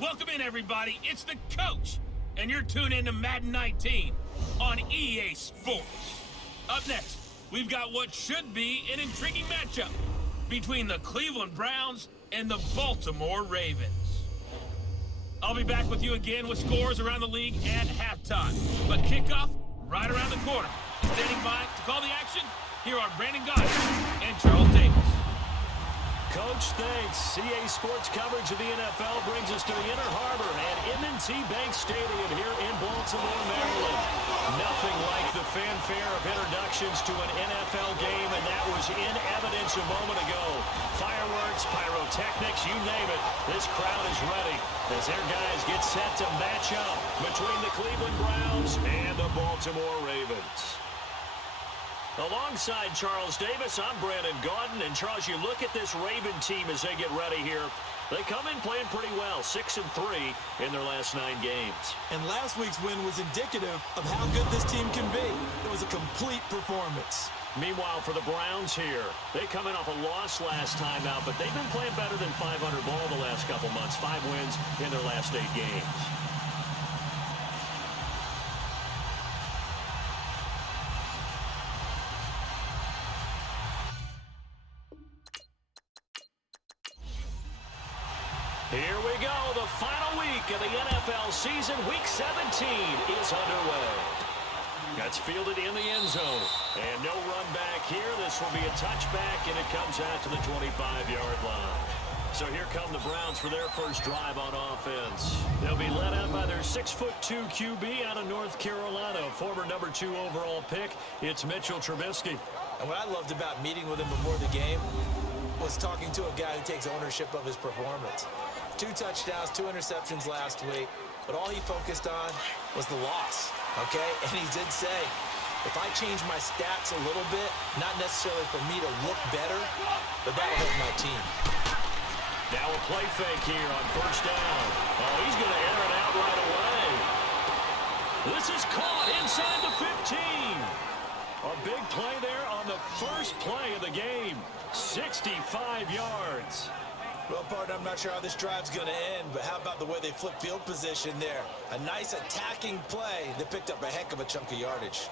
Welcome in, everybody. It's the coach, and you're tuned in to Madden 19 on EA Sports. Up next, we've got what should be an intriguing matchup between the Cleveland Browns and the Baltimore Ravens. I'll be back with you again with scores around the league at halftime. But kickoff right around the corner. Standing by to call the action, here are Brandon Goddard and Charles Davis. Coach, thanks. CA Sports coverage of the NFL brings us to the Inner Harbor at M&T Bank Stadium here in Baltimore, Maryland. Nothing like the fanfare of introductions to an NFL game, and that was in evidence a moment ago. Fireworks, pyrotechnics, you name it. This crowd is ready as their guys get set to match up between the Cleveland Browns and the Baltimore Ravens. Alongside Charles Davis, I'm Brandon Gaudin. And Charles, you look at this Raven team as they get ready here. They come in playing pretty well, 6-3 in their last 9 games. And last week's win was indicative of how good this team can be. It was a complete performance. Meanwhile, for the Browns here, they come in off a loss last time out, but they've been playing better than 500 ball the last couple months. 5 wins in their last 8 games. Here we go. The final week of the NFL season. Week 17 is underway. That's fielded in the end zone. And no run back here. This will be a touchback, and it comes out to the 25-yard line. So here come the Browns for their first drive on offense. They'll be led out by their 6'2" QB out of North Carolina, former number 2 overall pick. It's Mitchell Trubisky. And what I loved about meeting with him before the game was talking to a guy who takes ownership of his performance. 2 touchdowns, 2 interceptions last week, but all he focused on was the loss, okay? And he did say, if I change my stats a little bit, not necessarily for me to look better, but that'll help my team. Now a play fake here on first down. Oh, he's going to air it out right away. This is caught inside the 15. A big play there on the first play of the game. 65 yards. Well, partner, I'm not sure how this drive's going to end, but how about the way they flip field position there? A nice attacking play that picked up a heck of a chunk of yardage.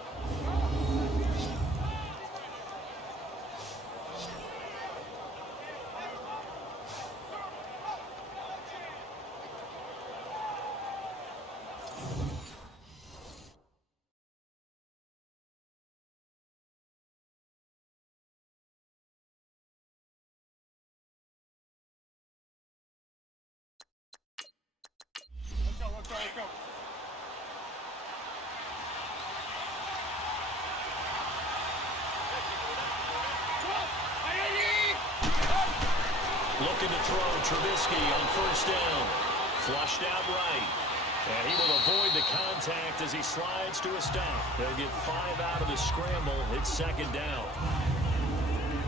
Looking to throw Trubisky on first down. Flushed out right. And he will avoid the contact as he slides to a stop. They'll get 5 out of the scramble. It's second down.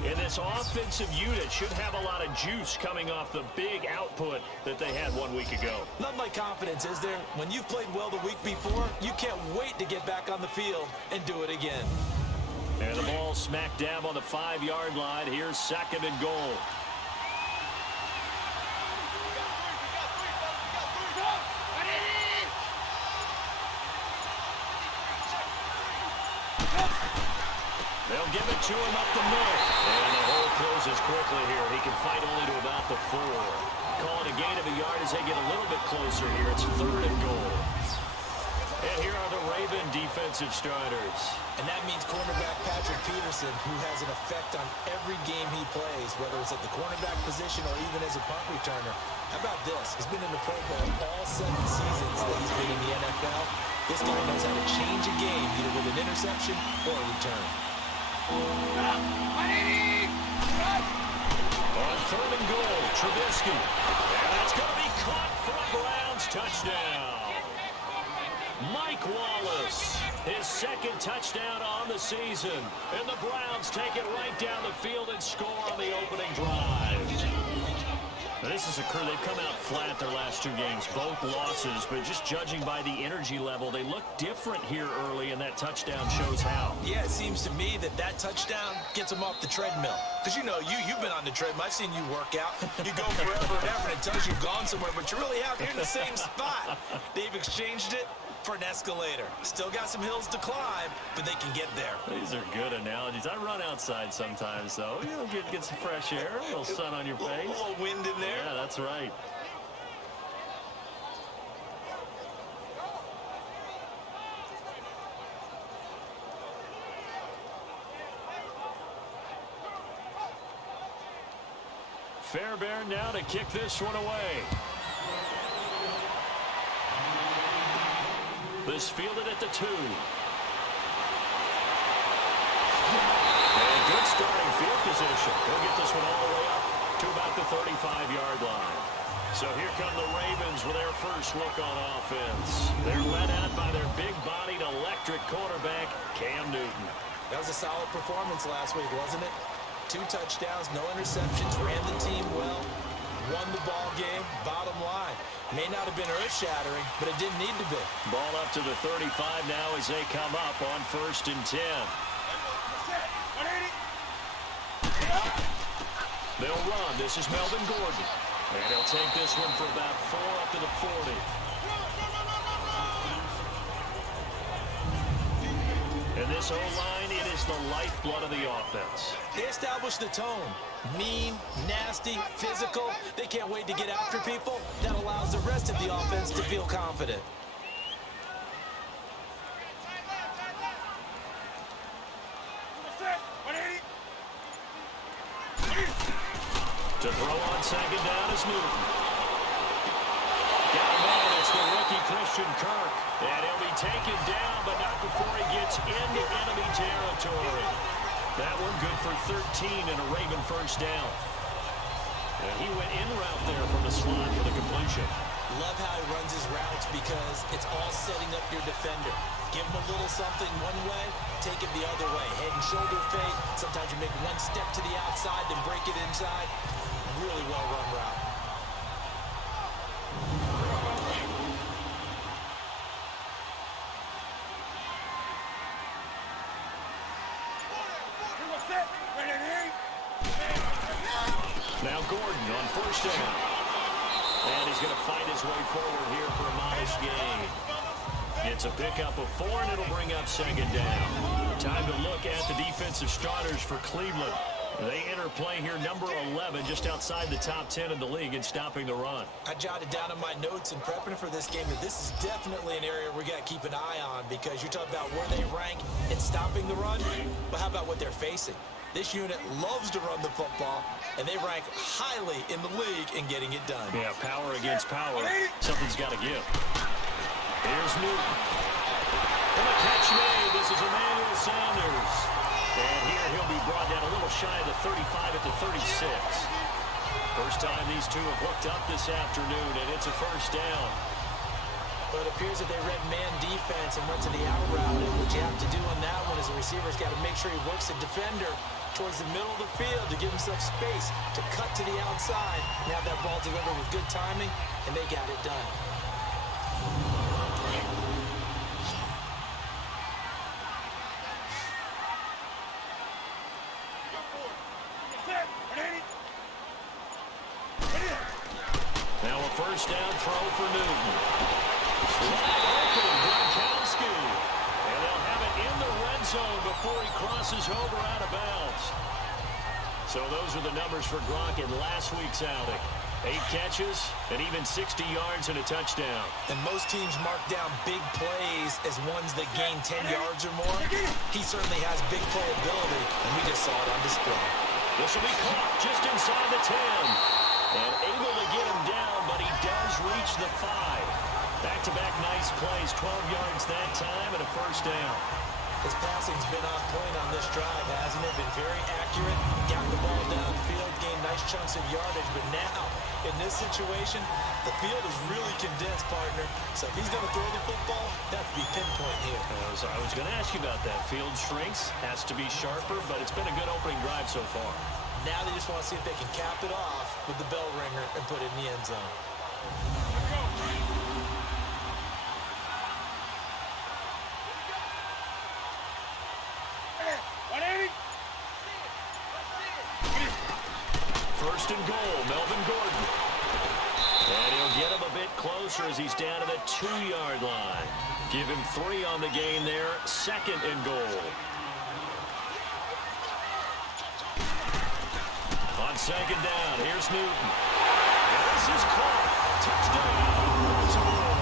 And this offensive unit should have a lot of juice coming off the big output that they had 1 week ago. Nothing like confidence, is there? When you've played well the week before, you can't wait to get back on the field and do it again. And the ball smack dab on the 5-yard line. Here's second and goal. They'll give it to him up the middle. And the hole closes quickly here. He can fight only to about the 4. Call it a gain of a yard as they get a little bit closer here. It's third and goal. And here are the Raven defensive starters. And that means cornerback Patrick Peterson, who has an effect on every game he plays, whether it's at the cornerback position or even as a punt returner. How about this? He's been in the program all 7 seasons that he's been in the NFL. This guy knows how to change a game, either with an interception or a return. On third and goal, Trubisky. And that's going to be caught for a Browns touchdown. Mike Wallace, his second touchdown on the season. And the Browns take it right down the field and score on the opening drive. This is a crew. They've come out flat their last 2 games, both losses, but just judging by the energy level, they look different here early, and that touchdown shows how. Yeah, it seems to me that touchdown gets them off the treadmill. Because, you know, you've been on the treadmill. I've seen you work out. You go forever and ever, and it tells you've gone somewhere, but you really haven't. You're in the same spot. They've exchanged it for an escalator. Still got some hills to climb, but they can get there. These are good analogies. I run outside sometimes, though. You know, get some fresh air, a little sun on your face. A little wind in there. Yeah, that's right. Fairbairn now to kick this one away. This fielded at the 2. And good starting field position. He'll get this one all the way up to about the 35-yard line. So here come the Ravens with their first look on offense. They're led out by their big-bodied electric quarterback, Cam Newton. That was a solid performance last week, wasn't it? 2 touchdowns, no interceptions, ran the team well, won the ball game. Bottom line, may not have been earth-shattering, but it didn't need to be. Ball up to the 35 now as they come up on 1st and 10. They'll run. This is Melvin Gordon. And he'll take this one for about 4 up to the 40. And this O-line, it is the lifeblood of the offense. They established the tone. Mean, nasty, physical. They can't wait to get after people. That allows the rest of the offense to feel confident. To throw on 2nd down is Newton. Got a man, it's the rookie Christian Kirk. And he'll be taken down, but not before he gets into enemy territory. That one good for 13 and a Raven first down. And he went in route there from the slot for the completion. Love how he runs his routes because it's all setting up your defender. Give him a little something one way, take it the other way. Head and shoulder fake. Sometimes you make one step to the outside, then break it inside. Really well-run route. Now Gordon on 1st down. And he's going to fight his way forward here for a modest gain. It's a pickup of 4, and it'll bring up 2nd down. Time to look at the defensive starters for Cleveland. They enter play here number 11, just outside the top 10 in the league in stopping the run. I jotted down in my notes in prepping for this game that this is definitely an area we got to keep an eye on because you're talking about where they rank in stopping the run, but how about what they're facing? This unit loves to run the football, and they rank highly in the league in getting it done. Yeah, power against power. Something's got to give. Here's Newton. And a catch made. This is Emmanuel Sanders. And here he'll be brought down a little shy of the 35 at the 36. First time these two have hooked up this afternoon, and it's a first down. But it appears that they read man defense and went to the out route. And what you have to do on that one is the receiver's got to make sure he works the defender towards the middle of the field to give himself space to cut to the outside and have that ball delivered with good timing, and they got it done. Now a first down throw for Newton. Wide open, Gronkowski. And they'll have it in the red zone before he crosses over out of bounds. So those are the numbers for Gronk in last week's outing. 8 catches and even 60 yards and a touchdown. And most teams mark down big plays as ones that gain 10 yards or more. He certainly has big playability, and we just saw it on display. This will be caught just inside the 10. And able to get him down, but he does reach the 5. Back-to-back nice plays, 12 yards that time and a first down. His passing's been on point on this drive, hasn't it? Been very accurate, got the ball downfield, gained nice chunks of yardage, but now, in this situation, the field is really condensed, partner. So if he's going to throw the football, that would be pinpoint here. I was going to ask you about that. Field shrinks, has to be sharper, but it's been a good opening drive so far. now they just want to see if they can cap it off with the bell ringer and put it in the end zone. First and goal, Melvin Gordon. And he'll get him a bit closer as he's down to the 2-yard line. Give him 3 on the game there, second and goal. On second down, here's Newton. This is caught. Touchdown, Baltimore.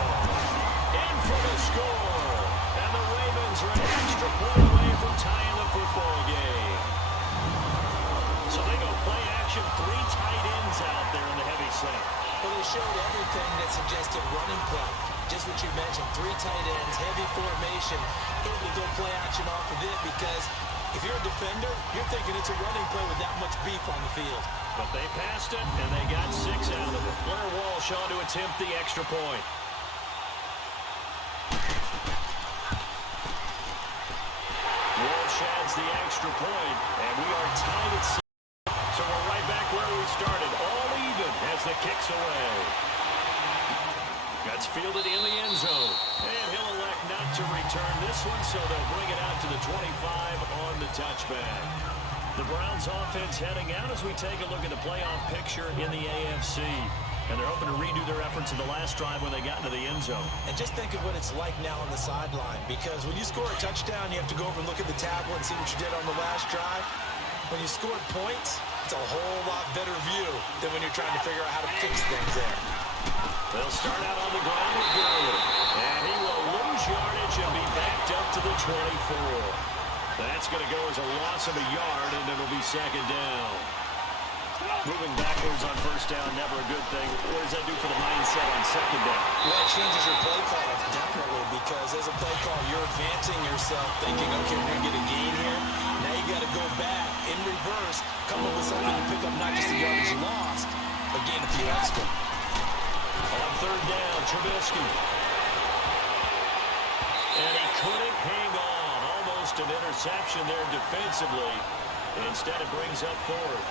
In for the score. And the Ravens are an extra point away from tying the football game. So they go play action, 3 tight ends out there in the heavy set. Well, they showed everything that suggested running play. Just what you mentioned, 3 tight ends, heavy formation, able to go play action off of it because if you're a defender, you're thinking it's a running play with that much beef on the field. But they passed it, and they got 6 out of it. Blair Walsh on to attempt the extra point. Walsh adds the extra point, and we are tied at 6. So we're right back where we started, all even as the kick's away. That's fielded in the end zone. And he'll elect not to return this one, so they'll bring it out to the 25 on the touchback. The Browns offense heading out as we take a look at the playoff picture in the AFC. And they're hoping to redo their efforts in the last drive when they got into the end zone. And just think of what it's like now on the sideline, because when you score a touchdown, you have to go over and look at the tablet and see what you did on the last drive. When you scored points, it's a whole lot better view than when you're trying to figure out how to fix things there. They'll start out on the ground with Gurley. And he will lose yardage and be backed up to the 24. That's going to go as a loss of a yard, and it'll be second down. Moving backwards on first down, never a good thing. What does that do for the mindset on second down? Well, it changes your play call, definitely, because as a play call, you're advancing yourself, thinking, okay, we're going to get a gain here. Now you got to go back in reverse, come up with something to pick up not just the yardage you lost, but gain a few extra. On third down, Trubisky. And he couldn't hang on. Almost an interception there defensively. Instead, it brings up fourth.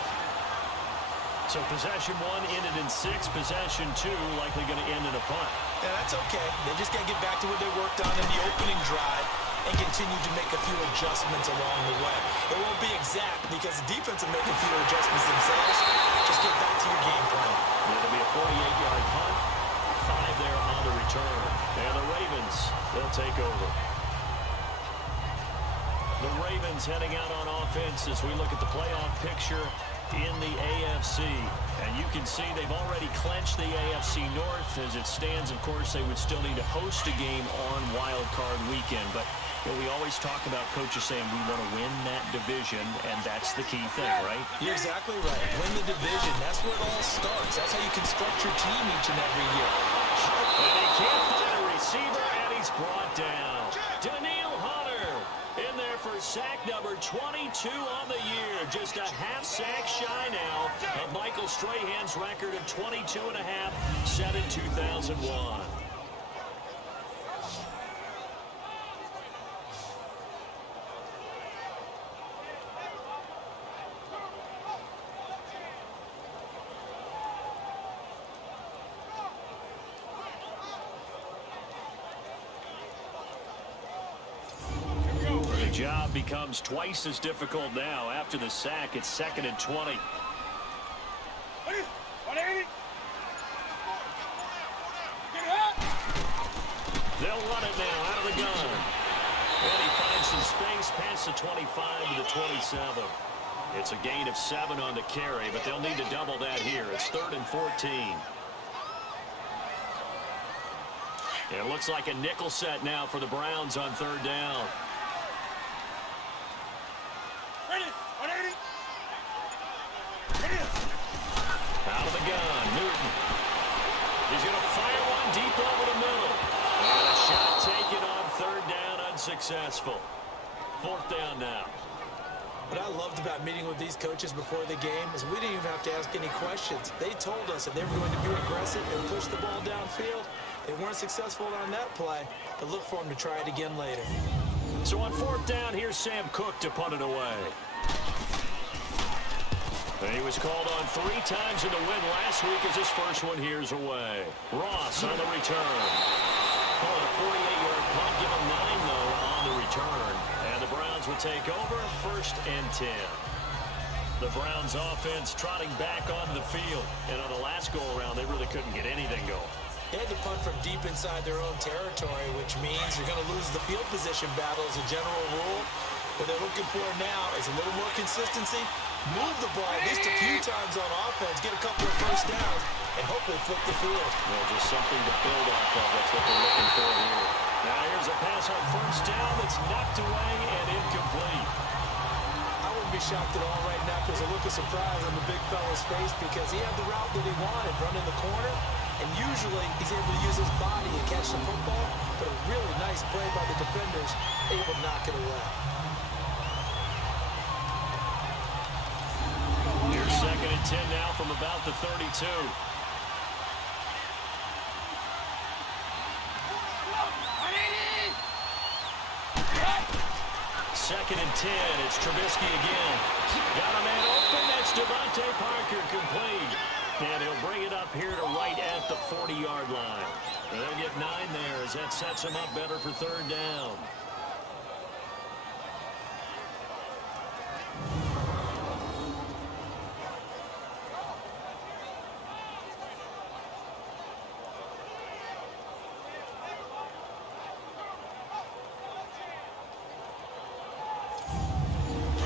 So possession 1 ended in 6. Possession 2 likely going to end in a punt. Yeah, that's okay. They just got to get back to what they worked on in the opening drive and continue to make a few adjustments along the way. It won't be exact because the defense will make a few adjustments themselves. Just get back to your game plan. It'll be a 48-yard punt. 5 there on the return. And the Ravens, they'll take over. The Ravens heading out on offense as we look at the playoff picture in the AFC. And you can see they've already clinched the AFC North. As it stands, of course, they would still need to host a game on Wild Card Weekend. But we always talk about coaches saying we want to win that division, and that's the key thing, right? You're exactly right. Win the division. That's where it all starts. That's how you construct your team each and every year. And he can't find a receiver, and he's brought down. Daniil Hunter in there for sack number 22 on the year. Just a half sack shy now of Michael Strahan's record of 22.5 set in 2001. The job becomes twice as difficult now. After the sack, it's 2nd and 20. They'll run it now out of the gun. And he finds some space past the 25 to the 27. It's a gain of 7 on the carry, but they'll need to double that here. It's 3rd and 14. And it looks like a nickel set now for the Browns on 3rd down. Out of the gun, Newton. He's going to fire one deep over the middle. And a shot taken on 3rd down, unsuccessful. 4th down now. What I loved about meeting with these coaches before the game is we didn't even have to ask any questions. They told us that they were going to be aggressive and push the ball downfield. They weren't successful on that play, but look for them to try it again later. So on 4th down, here's Sam Cook to punt it away. And he was called on 3 times in the win last week as his first one here's away. Ross on the return. Called a 48-yard punt. Give him 9, though, on the return. And the Browns would take over 1st and 10. The Browns offense trotting back onto the field. And on the last go-around, they really couldn't get anything going. They had to punt from deep inside their own territory, which means you're going to lose the field position battle as a general rule. What they're looking for now is a little more consistency, move the ball at least a few times on offense, get a couple of first downs, and hopefully flip the field. Well, just something to build off of. That's what they're looking for here. Now here's a pass on 1st down that's knocked away and incomplete. I wouldn't be shocked at all right now because a look of surprise on the big fella's face because he had the route that he wanted, run in the corner, and usually he's able to use his body and catch the football, but a really nice play by the defenders, able to knock it away. Here's 2nd and 10 now from about the 32. Second and 10. It's Trubisky again. Got a man open. That's Devontae Parker, complete. And he'll bring it up here to right at the 40-yard line. And they'll get 9 there as that sets him up better for 3rd down.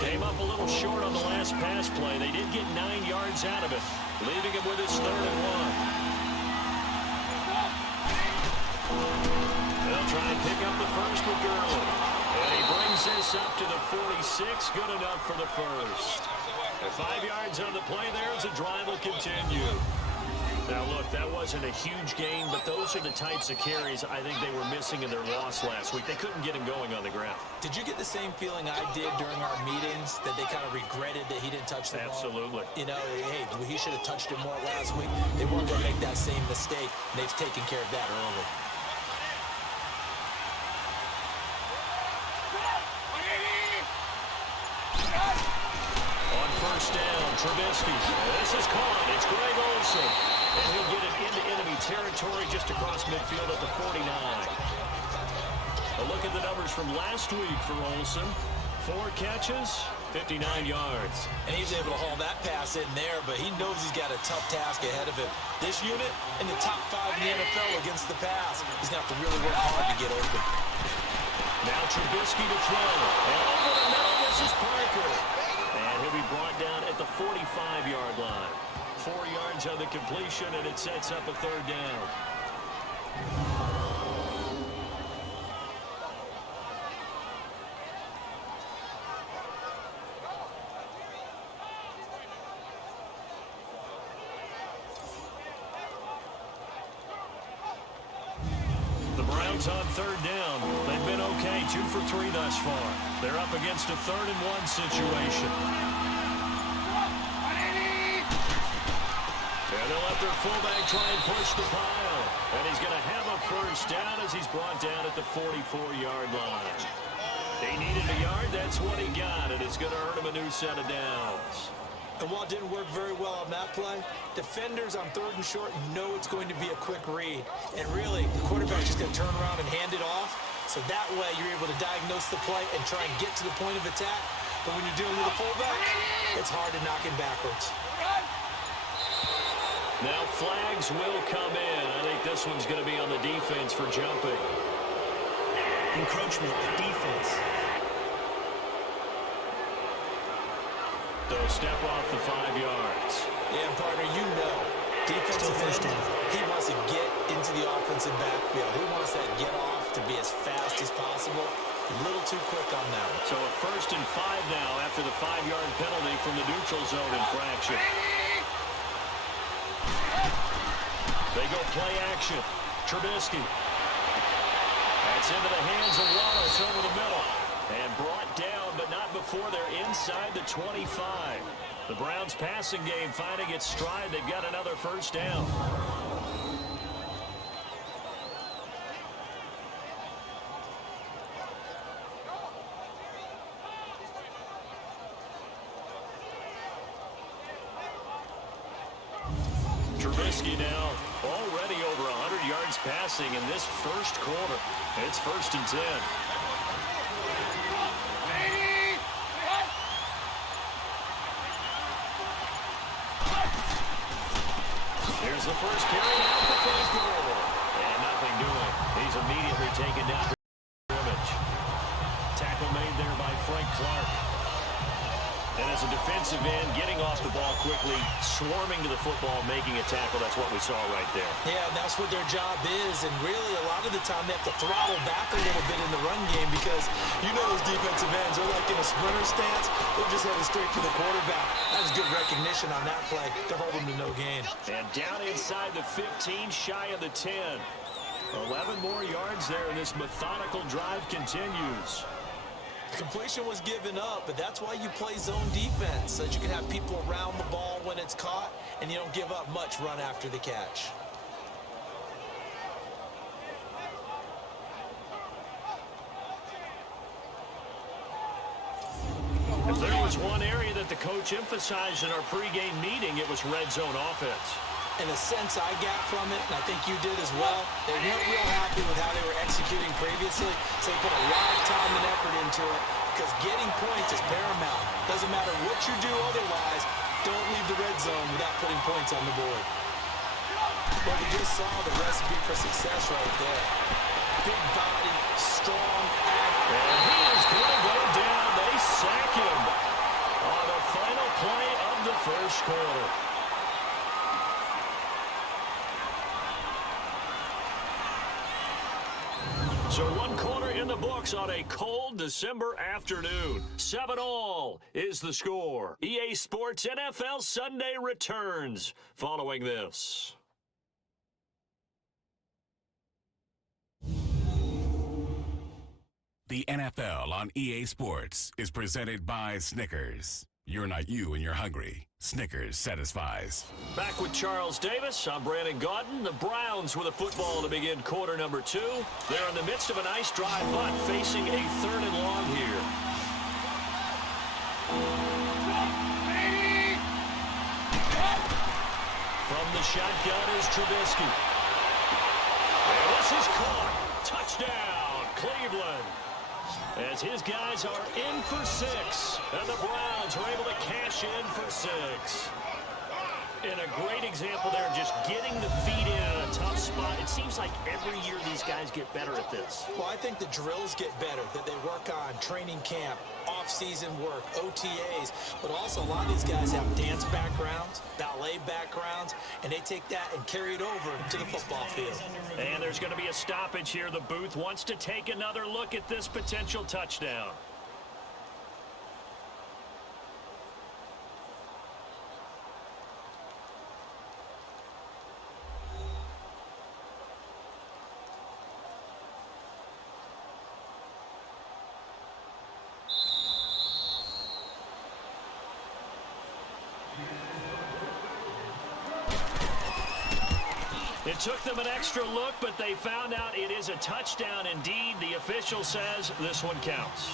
Came up a little short on the last pass play. They did get 9 yards out of it, leaving him with his 3rd and 1. They'll try and pick up the first with Gurley. And he brings this up to the 46. Good enough for the first. And 5 yards on the play there as the drive will continue. Now, look, that wasn't a huge gain, but those are the types of carries I think they were missing in their loss last week. They couldn't get him going on the ground. Did you get the same feeling I did during our meetings, that they kind of regretted that he didn't touch the ball? Absolutely. You know, hey, he should have touched it more last week. They weren't going to make that same mistake, and they've taken care of that early. On 1st down, Trubisky. This is caught. It's Greg Olsen. And he'll get it into enemy territory just across midfield at the 49. A look at the numbers from last week for Olsen. 4 catches, 59 yards. And he's able to haul that pass in there, but he knows he's got a tough task ahead of him. This unit in the top 5 in the NFL against the pass. He's going to have to really work hard to get open. Now Trubisky to throw. And over the middle, this is Parker. And he'll be brought down at the 45-yard line. 4 yards on the completion, and it sets up a 3rd down. The Browns on 3rd down. They've been okay, 2 for 3 thus far. They're up against a 3rd and 1 situation. And they'll let their fullback try and push the pile. And he's going to have a 1st down as he's brought down at the 44-yard line. He needed a yard. That's what he got. And it's going to earn him a new set of downs. And while it didn't work very well on that play, defenders on 3rd and short know it's going to be a quick read. And really, the quarterback's just going to turn around and hand it off. So that way, you're able to diagnose the play and try and get to the point of attack. But when you're dealing with a fullback, it's hard to knock him backwards. Now flags will come in. I think this one's going to be on the defense for jumping. Encroachment, defense. So step off the 5 yards. Yeah, partner, you know, defensive first end, down. he wants to get into the offensive backfield. He wants that get off to be as fast as possible. A little too quick on that one. So a 1st and 5 now after the 5-yard penalty from the neutral zone infraction. They go play action. Trubisky. That's into the hands of Wallace over the middle. And brought down, but not before they're inside the 25. The Browns passing game finding its stride. They've got another 1st down. passing in this first quarter. It's 1st and 10. Here's the first carry out for first goal. And nothing doing. He's immediately taken down for scrimmage. Tackle made there by Frank Clark. And as a defensive end, getting off the ball quickly, swarming to the football, making a tackle. That's what we saw right there. Yeah, and that's what their job is. And really, a lot of the time, they have to throttle back a little bit in the run game because you know those defensive ends are like in a sprinter stance. They're just headed straight to the quarterback. That was good recognition on that play to hold them to no gain. And down inside the 15, shy of the 10. 11 more yards there, and this methodical drive continues. Completion was given up, but that's why you play zone defense, so that you can have people around the ball when it's caught, and you don't give up much run after the catch. If there was one area that the coach emphasized in our pregame meeting, it was red zone offense. And the sense I got from it, and I think you did as well, they weren't real happy with how they were executing previously, so they put a lot of time and effort into it because getting points is paramount. Doesn't matter what you do otherwise, don't leave the red zone without putting points on the board. Well, you just saw the recipe for success right there. Big body, strong, active. And he is going to go down. They sack him on the final play of the first quarter. So 1 quarter in the books on a cold December afternoon. 7-all is the score. EA Sports NFL Sunday returns following this. The NFL on EA Sports is presented by Snickers. You're not you and you're hungry. Snickers satisfies. Back with Charles Davis. I'm Brandon Gaudin. The Browns with a football to begin quarter number 2. They're in the midst of a nice drive, but facing a 3rd and long here. From the shotgun is Trubisky. And this is caught. Touchdown, Cleveland. As his guys are in for 6, and the Browns are able to cash in for 6. And a great example there, just getting the feet in a tough spot. It seems like every year these guys get better at this. Well, I think the drills get better, that they work on training camp, off-season work, OTAs, but also a lot of these guys have dance backgrounds, ballet backgrounds, and they take that and carry it over to the football field. And there's going to be a stoppage here. The booth wants to take another look at this potential touchdown. It took them an extra look, but they found out it is a touchdown indeed. The official says this one counts.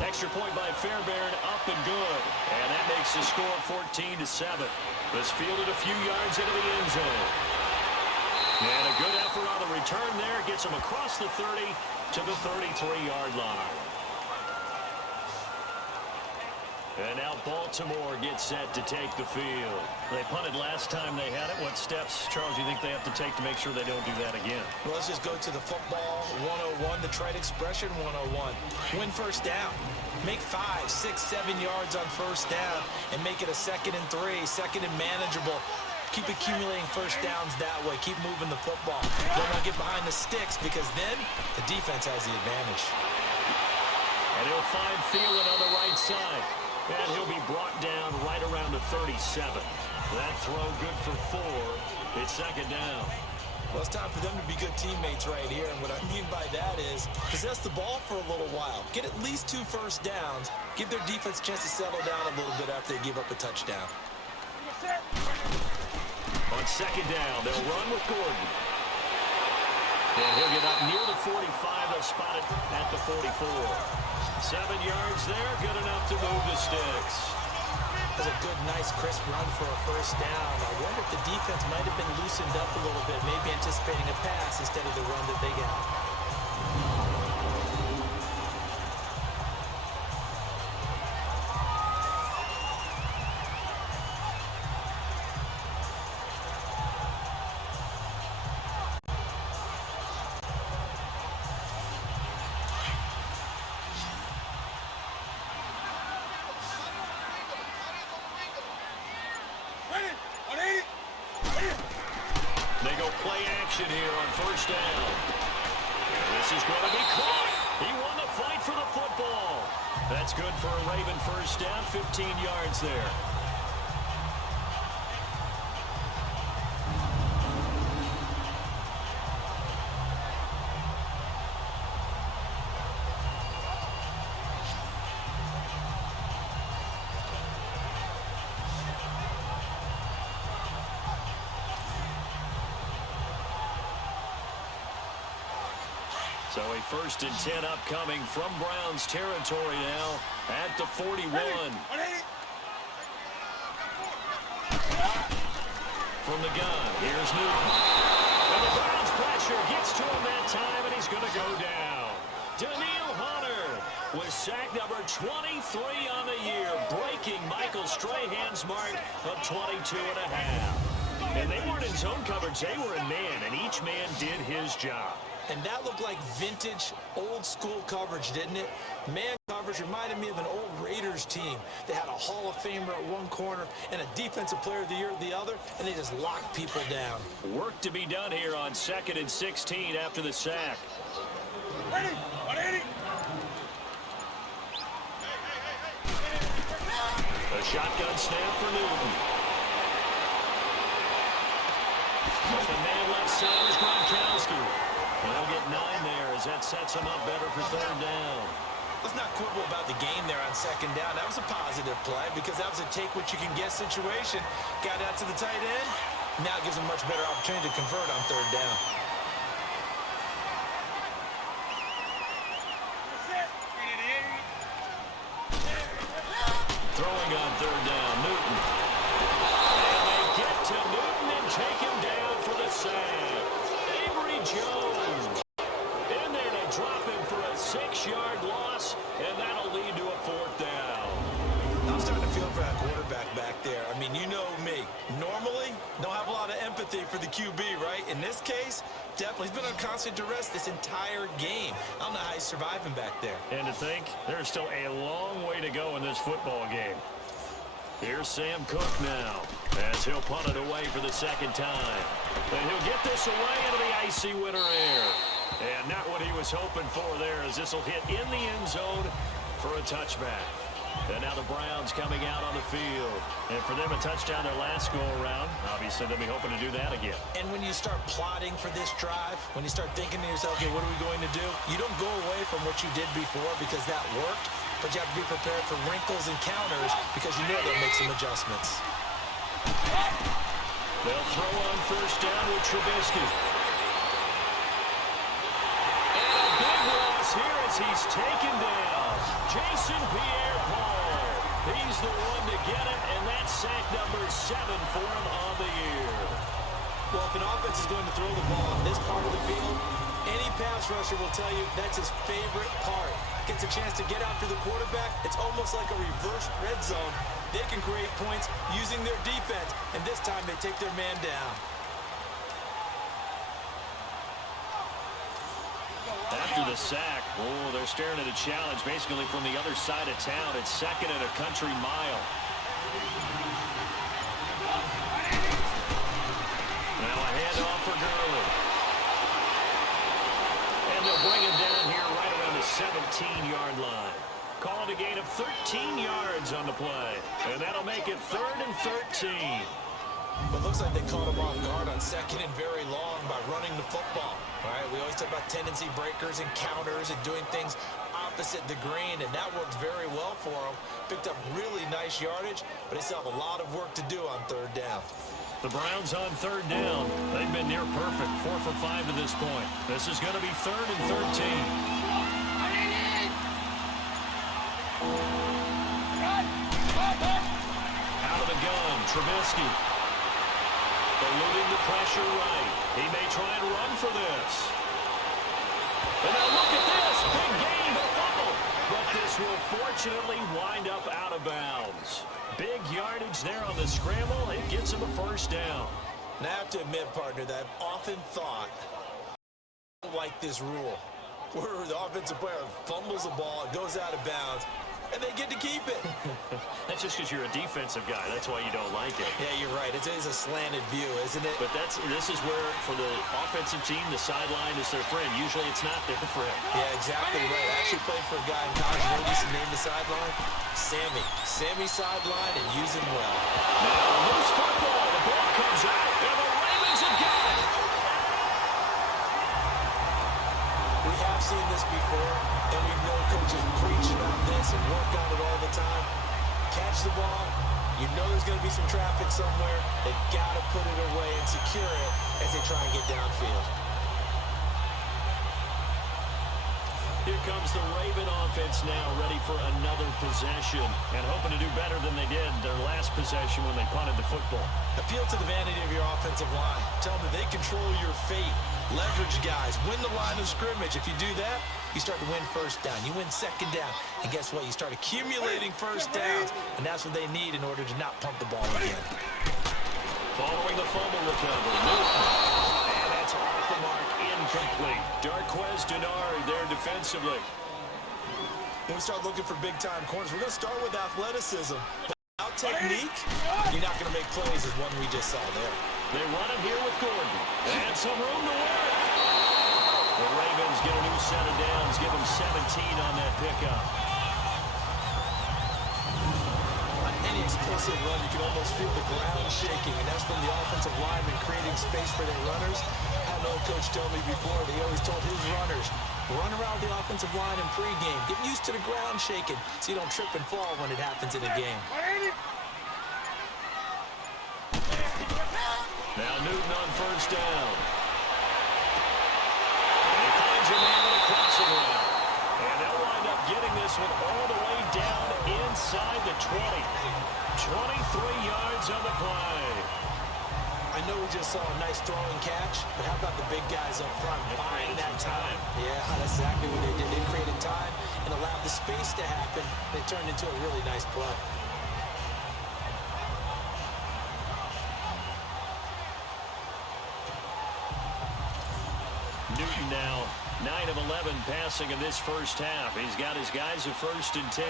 Extra point by Fairbairn, up and good. And that makes the score 14-7. This fielded a few yards into the end zone. And a good effort on the return there. Gets them across the 30 to the 33-yard line. And now Baltimore gets set to take the field. They punted last time they had it. What steps, Charles, do you think they have to take to make sure they don't do that again? Well, let's just go to the football 101, the trade expression 101. Win first down. Make 5, 6, 7 yards on first down and make it a 2nd and 3, 2nd and manageable. Keep accumulating first downs that way. Keep moving the football. Don't want to get behind the sticks because then the defense has the advantage. And he'll find Thielen on the right side. And he'll be brought down right around the 37. That throw good for 4. It's 2nd down. Well, it's time for them to be good teammates right here. And what I mean by that is possess the ball for a little while. Get at least 2 first downs. Give their defense a chance to settle down a little bit after they give up a touchdown. On 2nd down, they'll run with Gordon. And he'll get up near the 45. They'll spot it at the 44. 7 yards there, good enough to move the sticks. That was a good, nice, crisp run for a first down. I wonder if the defense might have been loosened up a little bit, maybe anticipating a pass instead of the run that they got. They go play action here on first down. And this is going to be caught. He won the fight for the football. That's good for a Raven first down, 15 yards there. So a 1st and 10 upcoming from Browns territory now at the 41. From the gun, here's Newton. And the Browns pressure gets to him that time, and he's going to go down. Daniil Hunter with sack number 23 on the year, breaking Michael Strahan's mark of 22 and a half. And they weren't in zone coverage, they were in man, and each man did his job. And that looked like vintage, old-school coverage, didn't it? Man coverage reminded me of an old Raiders team. They had a Hall of Famer at one corner and a Defensive Player of the Year at the other, and they just locked people down. Work to be done here on 2nd and 16 after the sack. Ready? 180. A shotgun snap for Newton. Open man left side is Gronkowski. And they'll get 9 there as that sets him up better for 3rd down. Let's not quibble about the game there on 2nd down. That was a positive play because that was a take-what-you-can-get situation. Got out to the tight end. Now it gives him a much better opportunity to convert on 3rd down. Throwing on 3rd down, Newton. And they get to Newton and take him down for the sack. Avery Jones in there to drop him for a 6-yard loss, and that'll lead to a 4th down. I'm starting to feel for that quarterback back there. I mean, you know me. Normally, don't have a lot of empathy for the QB, right? In this case, definitely. He's been on constant duress this entire game. I don't know how he's surviving back there. And to think, there's still a long way to go in this football game. Here's Sam Cook now, as he'll punt it away for the 2nd time. And he'll get this away into the icy winter air. And not what he was hoping for there, as this will hit in the end zone for a touchback. And now the Browns coming out on the field. And for them, a touchdown their last go-around. Obviously, they'll be hoping to do that again. And when you start plotting for this drive, when you start thinking to yourself, okay, what are we going to do? You don't go away from what you did before because that worked, but you have to be prepared for wrinkles and counters because you know they'll make some adjustments. They'll throw on 1st down with Trubisky. And a big loss here as he's taken down. Jason Pierre-Paul. He's the one to get it, and that's sack number 7 for him on the year. Well, if an offense is going to throw the ball on this part of the field, any pass rusher will tell you that's his favorite part. Gets a chance to get after the quarterback. It's almost like a reverse red zone. They can create points using their defense, and this time they take their man down. After the sack, they're staring at a challenge basically from the other side of town. It's 2nd and a country mile. Now a handoff for Gurley. And they'll bring him down here right around the 17-yard line. Call it a gain of 13 yards on the play. And that'll make it 3rd and 13. But it looks like they caught him off guard on 2nd and very long by running the football. All right, we always talk about tendency breakers and counters and doing things opposite the green, and that worked very well for them. Picked up really nice yardage, but they still have a lot of work to do on 3rd down. The Browns on 3rd down. They've been near perfect, 4 for 5 to this point. This is going to be 3rd and 13. Trubisky. Eluding the pressure right. He may try and run for this. And now look at this. Big gain, but fumble. But this will fortunately wind up out of bounds. Big yardage there on the scramble. It gets him a first down. Now, I have to admit, partner, that I've often thought I don't like this rule, where the offensive player fumbles the ball, it goes out of bounds, and they get to keep it. That's just because you're a defensive guy. That's why you don't like it. Yeah, you're right. It's a slanted view, isn't it? But this is where, for the offensive team, the sideline is their friend. Usually it's not their friend. Yeah, exactly right. I actually played for a guy in college. You know what he used to name the sideline? Sammy. Sammy sideline, and use him well. Now, loose football. The ball comes out, and the Ravens have got it. We have seen this before, and we know coaches preach about this and work on it all the time. Catch the ball. You know there's going to be some traffic somewhere. They've got to put it away and secure it as they try and get downfield. Here comes the Raven offense now, ready for another possession, and hoping to do better than they did their last possession when they punted the football. Appeal to the vanity of your offensive line. Tell them that they control your fate. Leverage guys. Win the line of scrimmage. If you do that, you start to win first down. You win second down. And guess what? You start accumulating first downs, and that's what they need in order to not punt the ball again. Following the fumble recovery, Newton. And that's off the mark, incomplete. Darquez Denari there defensively. When we start looking for big-time corners, we're going to start with athleticism. But without technique, you're not going to make plays as one we just saw there. They run it here with Gordon. And some room to work. The Ravens get a new set of downs, give them 17 on that pickup. On any explosive run, you can almost feel the ground shaking, and that's from the offensive linemen creating space for their runners. I had an old coach tell me before, they always told his runners, run around the offensive line in pregame. Get used to the ground shaking so you don't trip and fall when it happens in a game. Now Newton on first down. And he finds a man with a crossing route. And they'll wind up getting this one all the way down inside the 20. 23 yards on the play. I know we just saw a nice throwing catch, but how about the big guys up front buying that time? Yeah, that's exactly what they did. They created time and allowed the space to happen. They turned into a really nice play. Newton now 9 of 11 passing in this first half. He's got his guys at 1st and 10.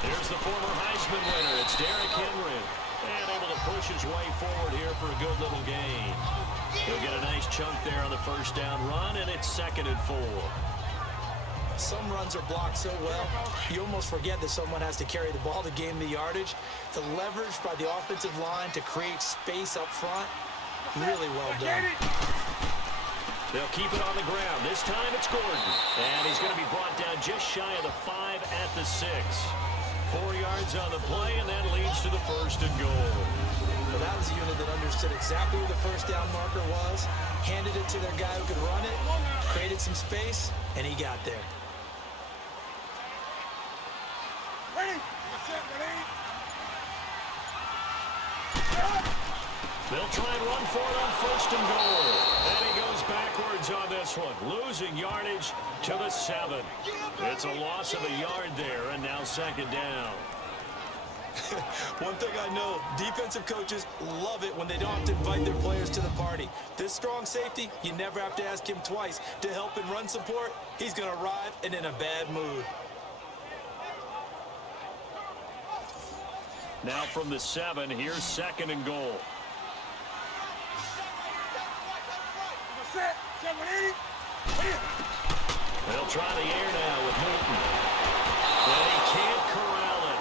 Here's the former Heisman winner. It's Derrick Henry. And able to push his way forward here for a good little gain. He'll get a nice chunk there on the first down run, and it's 2nd and 4. Some runs are blocked so well, you almost forget that someone has to carry the ball to gain the yardage. The leverage by the offensive line to create space up front, really well done. They'll keep it on the ground. This time it's Gordon. And he's going to be brought down just shy of the 5 at the 6. 4 yards on the play, and that leads to the 1st and goal. Well, that was a unit that understood exactly where the first down marker was, handed it to their guy who could run it, created some space, and he got there. They'll try and run for it on 1st and goal. And he goes backwards on this one, losing yardage to the 7. It's a loss of a yard there, and now 2nd down. One thing I know, defensive coaches love it when they don't have to invite their players to the party. This strong safety, you never have to ask him twice to help in run support. He's going to arrive and in a bad mood. Now from the 7, here's 2nd and goal. They'll try the air now with Newton. And he can't corral it.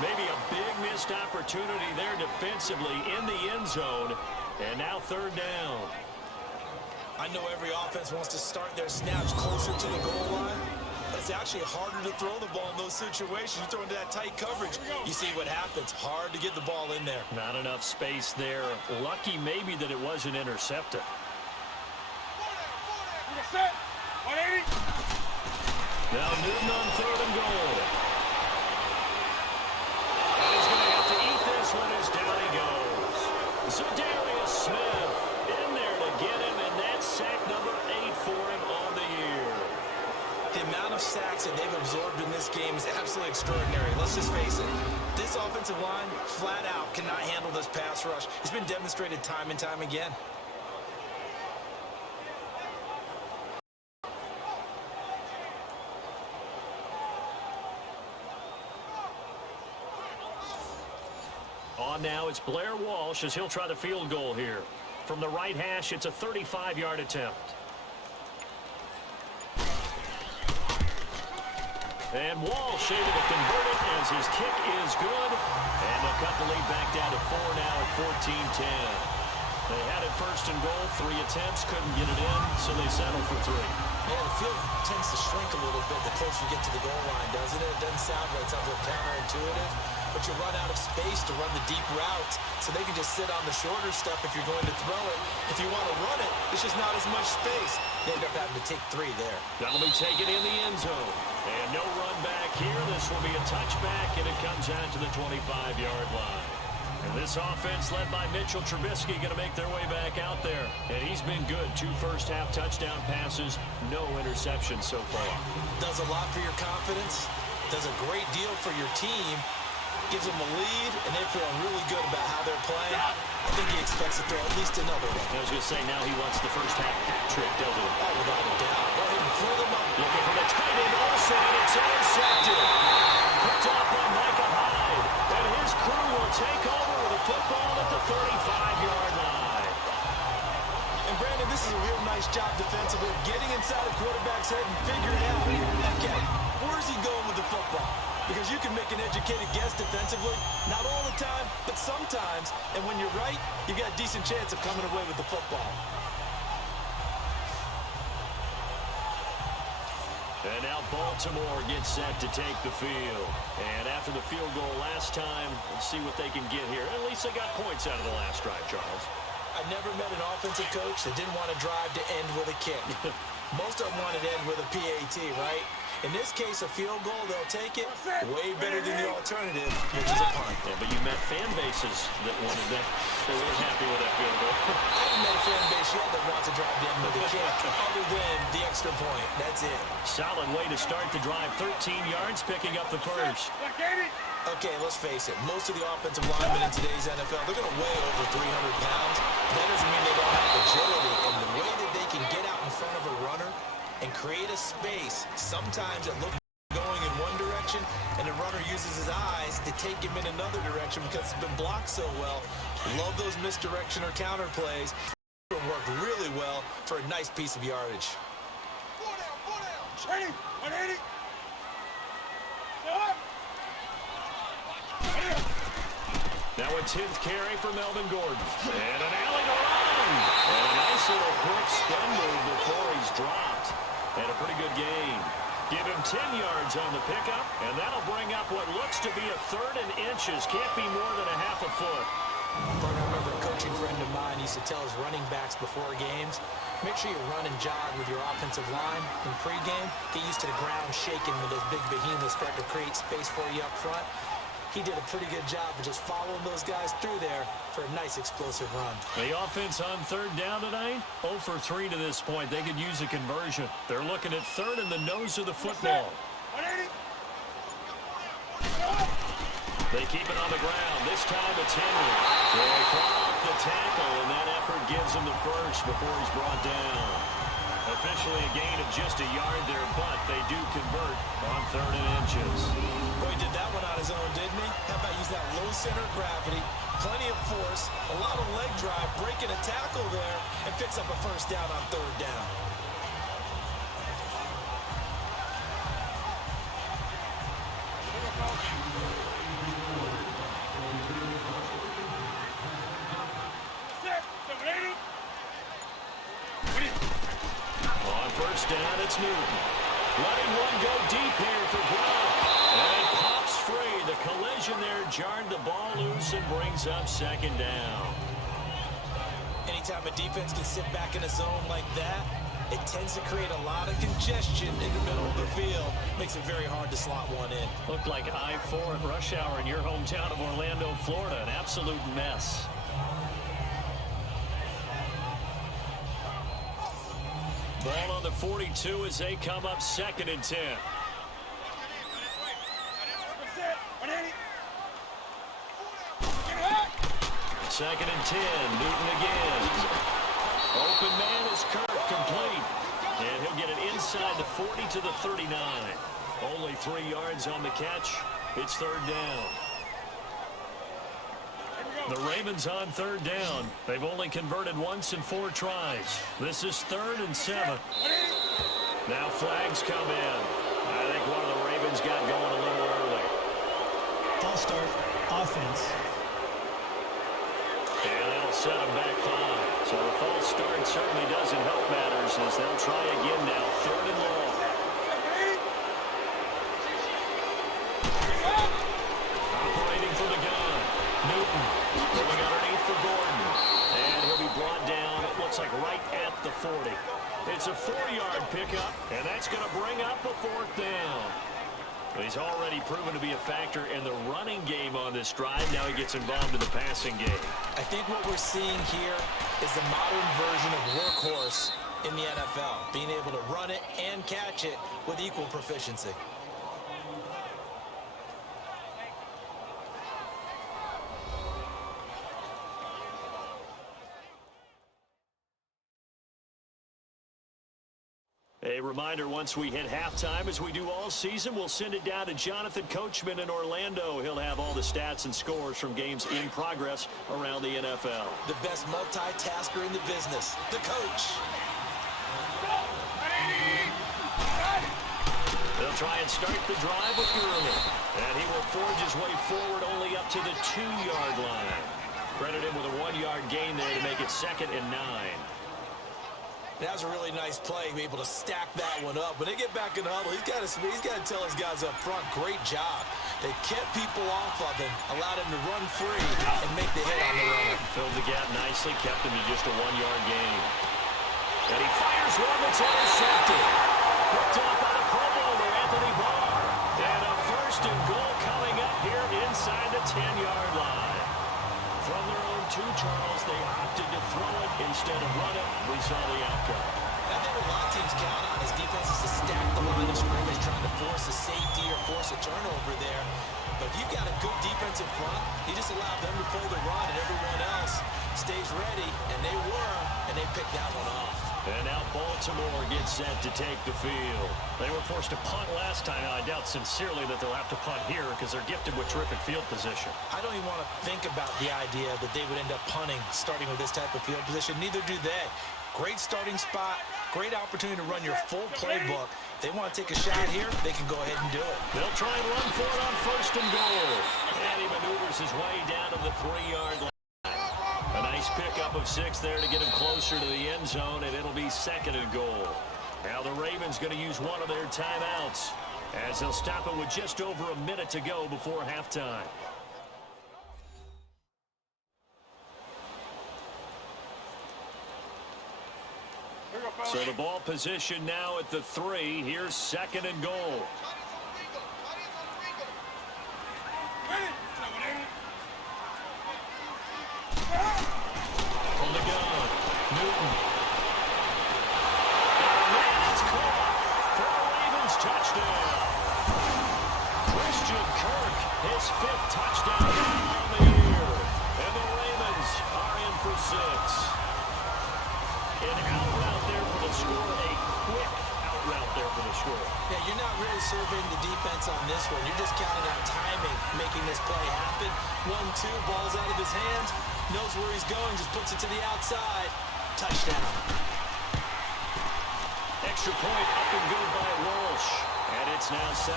Maybe a big missed opportunity there defensively in the end zone. And now 3rd down. I know every offense wants to start their snaps closer to the goal line, but it's actually harder to throw the ball in those situations. You throw into that tight coverage, you see what happens. Hard to get the ball in there. Not enough space there. Lucky maybe that it wasn't intercepted. Now Newton on 3rd and goal. So Darius Smith in there to get him, and that's sack number 8 for him on the year. The amount of sacks that they've absorbed in this game is absolutely extraordinary. Let's just face it. This offensive line, flat out, cannot handle this pass rush. It's been demonstrated time and time again. On now, it's Blair Walsh as he'll try the field goal here. From the right hash, it's a 35-yard attempt. And Walsh able to convert it as his kick is good. And they'll cut the lead back down to 4 now at 14-10. They had it first and goal, 3 attempts, couldn't get it in, so they settle for 3. Yeah, the field tends to shrink a little bit the closer you get to the goal line, doesn't it? It doesn't sound right. It sounds a little counterintuitive. But you run out of space to run the deep routes, so they can just sit on the shorter stuff if you're going to throw it. If you want to run it, it's just not as much space. They end up having to take 3 there. That'll be taken in the end zone. And no run back here. This will be a touchback, and it comes out to the 25-yard line. And this offense led by Mitchell Trubisky going to make their way back out there. And he's been good. 2 first-half touchdown passes, no interceptions so far. Does a lot for your confidence. Does a great deal for your team. Gives them a lead, and they feel really good about how they're playing. I think he expects to throw at least another one. I was going to say, now he wants the first-half hat trick, doesn't he? Oh, without a doubt. Go ahead and fill them up. Looking for the tight end also, and it's intercepted. Picked off by Micah Hyde. And his crew will take over with the football at the 35-yard line. And Brandon, this is a real nice job defensively, getting inside a quarterback's head and figuring out, okay, where's he going with the football? Because you can make an educated guess defensively, not all the time, but sometimes. And when you're right, you got a decent chance of coming away with the football. And now Baltimore gets set to take the field. And after the field goal last time, let's see what they can get here. At least they got points out of the last drive, Charles. I never met an offensive coach that didn't want to drive to end with a kick. Most of them wanted to end with a PAT, right? In this case, a field goal, they'll take it. Way better than the alternative, which is a punt. Yeah, but you met fan bases that wanted that. They weren't happy with that field goal. I haven't met a fan base yet that wants to drive to end with a kick, other than the extra point. That's it. Solid way to start the drive. 13 yards, picking up the first. Okay, let's face it. Most of the offensive linemen in today's NFL, they're going to weigh over 300 pounds. That doesn't mean they don't have agility. And the way that they can get out in front of a runner and create a space, sometimes it looks going in one direction, and the runner uses his eyes to take him in another direction because it's been blocked so well. Love those misdirection or counter plays. It worked really well for a nice piece of yardage. Now a 10th carry for Melvin Gordon. And an alley to run. And a nice little quick spin move before he's dropped. And a pretty good gain. Give him 10 yards on the pickup, and that'll bring up what looks to be a 3rd and inches. Can't be more than a half a foot. I remember a coaching friend of mine used to tell his running backs before games, make sure you run and jog with your offensive line in pregame. Get used to the ground shaking when those big behemoths start to create space for you up front. He did a pretty good job of just following those guys through there for a nice explosive run. The offense on 3rd down tonight, 0 for 3 to this point. They could use a conversion. They're looking at 3rd and the nose of the football. They keep it on the ground. This time it's Henry. They fall off the tackle, and that effort gives him the first before he's brought down. Officially a gain of just a yard there, but they do convert on 3rd and inches. Boy, he did that one on his own, didn't he? How about use that low center of gravity, plenty of force, a lot of leg drive, breaking a tackle there, and picks up a first down on 3rd down. On 1st down, it's Newton. Letting one go deep here for Brock. And it pops free. The collision there jarred the ball loose and brings up 2nd down. Anytime a defense can sit back in a zone like that, it tends to create a lot of congestion in the middle of the field. Makes it very hard to slot one in. Looked like I-4 at rush hour in your hometown of Orlando, Florida. An absolute mess. Ball on the 42 as they come up 2nd and 10. Second and 10. Newton again. Open man is Kirk, complete. And he'll get it inside the 40 to the 39. Only 3 yards on the catch. It's 3rd down. The Ravens on 3rd down. They've only converted once in 4 tries. This is 3rd and 7. Now flags come in. I think one of the Ravens got going a little early. False start, offense. And that'll set them back 5. So the false start certainly doesn't help matters as they'll try again now. 3rd and long. Operating for the gun. Newton going underneath for Gordon. And he'll be brought down, it looks like right at the 40. It's a 4-yard pickup, and that's going to bring up a 4th down. He's already proven to be a factor in the running game on this drive. Now he gets involved in the passing game. I think what we're seeing here is the modern version of workhorse in the NFL, being able to run it and catch it with equal proficiency. A reminder, once we hit halftime, as we do all season, we'll send it down to Jonathan Coachman in Orlando. He'll have all the stats and scores from games in progress around the NFL. The best multitasker in the business, the coach. They'll try and start the drive with Gurley. And he will forge his way forward only up to the 2-yard line. Credit him with a 1-yard gain there to make it 2nd and 9. That was a really nice play, be able to stack that one up. When they get back in the huddle, he's got to tell his guys up front, great job. They kept people off of him, allowed him to run free and make the hit on the runner. Filled the gap nicely, kept him to just a 1-yard gain. And he fires one that's intercepted. Picked off by the Pro Bowler, Anthony Barr. And a 1st and goal coming up here inside the 10-yard line. From their own 2, Charles, they opted to throw it instead of run it. We saw the outcome. I think a lot of teams count on his defense is to stack the line of scrimmage, trying to force a safety or force a turnover there. But if you've got a good defensive front, you just allow them to play the run, and everyone else stays ready, and they were, and they picked that one off. And now Baltimore gets set to take the field. They were forced to punt last time. Now, I doubt sincerely that they'll have to punt here because they're gifted with terrific field position. I don't even want to think about the idea that they would end up punting starting with this type of field position. Neither do they. Great starting spot, great opportunity to run your full playbook. If they want to take a shot here, they can go ahead and do it. They'll try and run for it on 1st and goal. And he maneuvers his way down to the 3-yard line. A nice pickup of 6 there to get him closer to the end zone, and it'll be 2nd and goal. Now the Ravens going to use one of their timeouts as they'll stop it with just over a minute to go before halftime. So the ball position now at the 3. Here's 2nd and goal. From the gun, Newton. And it's caught for a Ravens touchdown. Christian Kirk, his 5th touchdown on the year. And the Ravens are in for 6. An out route there for the score, a quick out route there for the score. Yeah, you're not really surveying the defense on this one. You're just counting on timing, making this play happen. 1-2, ball's out of his hands, knows where he's going, just puts it to the outside. Touchdown. Extra point up and good by Walsh. And it's now 17-14.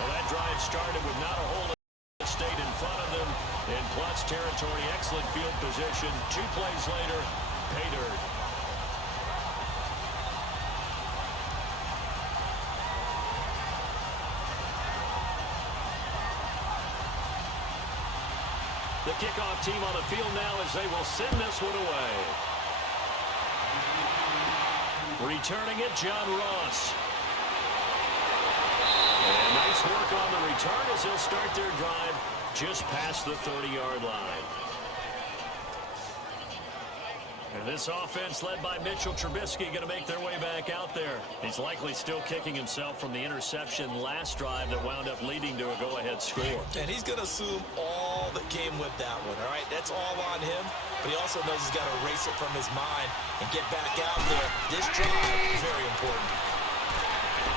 Well, that drive started with not a whole lot. Stayed in front of them in plus territory. Excellent field position. 2 plays later, pay dirt. The kickoff team on the field now as they will send this one away. Returning it, John Ross. And nice work on the return as they'll start their drive just past the 30-yard line. And this offense led by Mitchell Trubisky going to make their way back out there. He's likely still kicking himself from the interception last drive that wound up leading to a go-ahead score. And he's going to assume all that came with that one, all right? That's all on him, but he also knows he's got to erase it from his mind and get back out there. This drive, very important.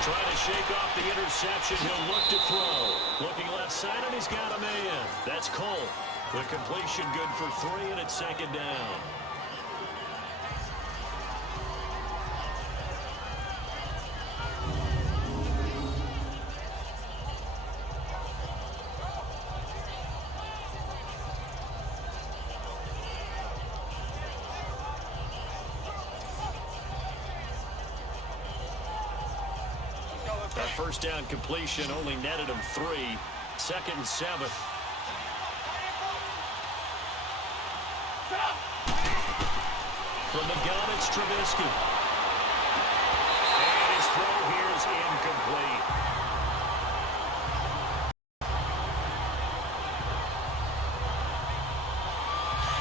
Trying to shake off the interception. He'll look to throw. Looking left side, and he's got a man. That's Cole. The completion good for 3, and it's second down. That first down completion only netted him 3. 2nd and 7. From the gun, it's Trubisky. And his throw here is incomplete.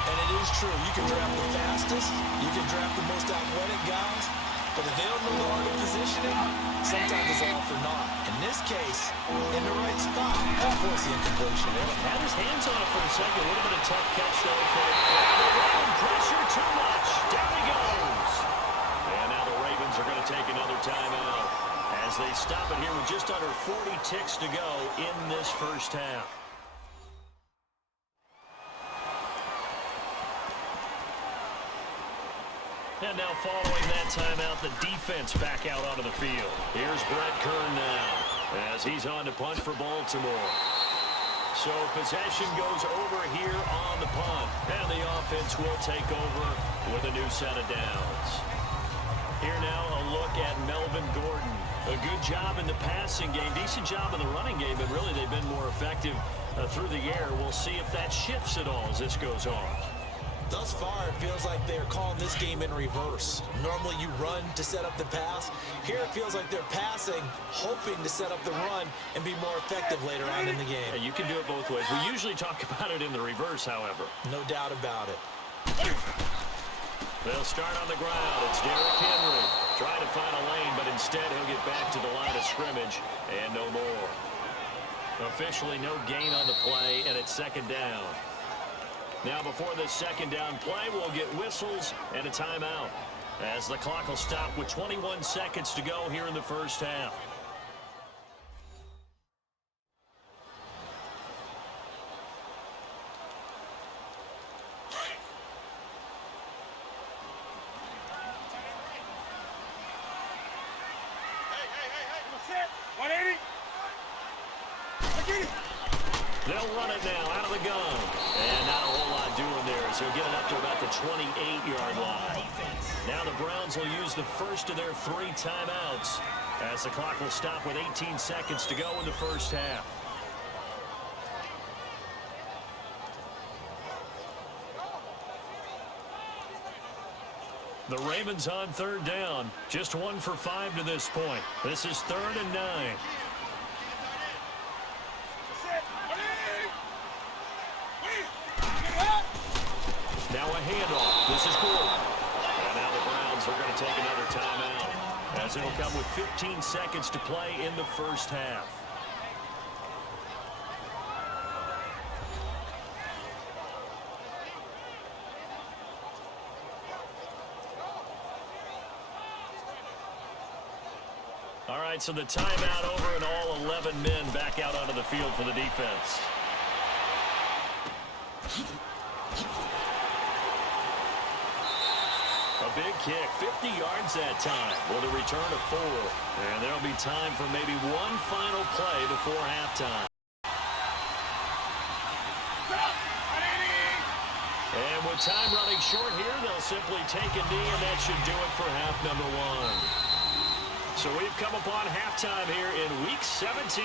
And it is true. You can draft the fastest. You can draft the most athletic guys. But if they don't know the art of positioning, sometimes it's all for naught. In this case, in the right spot, of course the incompletion. Had his hands on it for a second. Would have been a tough catch, though. Pressure too much. Down he goes. And now the Ravens are going to take another timeout as they stop it here with just under 40 ticks to go in this first half. And now following that timeout, the defense back out onto the field. Here's Brett Kern now as he's on to punt for Baltimore. So possession goes over here on the punt. And the offense will take over with a new set of downs. Here now a look at Melvin Gordon. A good job in the passing game, decent job in the running game, but really they've been more effective through the air. We'll see if that shifts at all as this goes on. Thus far, it feels like they're calling this game in reverse. Normally you run to set up the pass. Here it feels like they're passing, hoping to set up the run and be more effective later on in the game. Yeah, you can do it both ways. We usually talk about it in the reverse, however. No doubt about it. They'll start on the ground. It's Derrick Henry trying to find a lane, but instead he'll get back to the line of scrimmage and no more. Officially no gain on the play, and it's second down. Now before this second down play, we'll get whistles and a timeout as the clock will stop with 21 seconds to go here in the first half. They'll run it now out of the gun. And not a whole lot doing there as he'll get it up to about the 28-yard line. Now the Browns will use the first of their 3 timeouts as the clock will stop with 18 seconds to go in the first half. The Ravens on third down. Just 1 for 5 to this point. This is 3rd and 9. Now a handoff. This is Gordon. And now the Browns are going to take another timeout as it'll come with 15 seconds to play in the first half. All right, so the timeout over and all 11 men back out onto the field for the defense. A big kick, 50 yards that time with a return of 4. And there'll be time for maybe one final play before halftime. And with time running short here, they'll simply take a knee, and that should do it for half number 1. So we've come upon halftime here in Week 17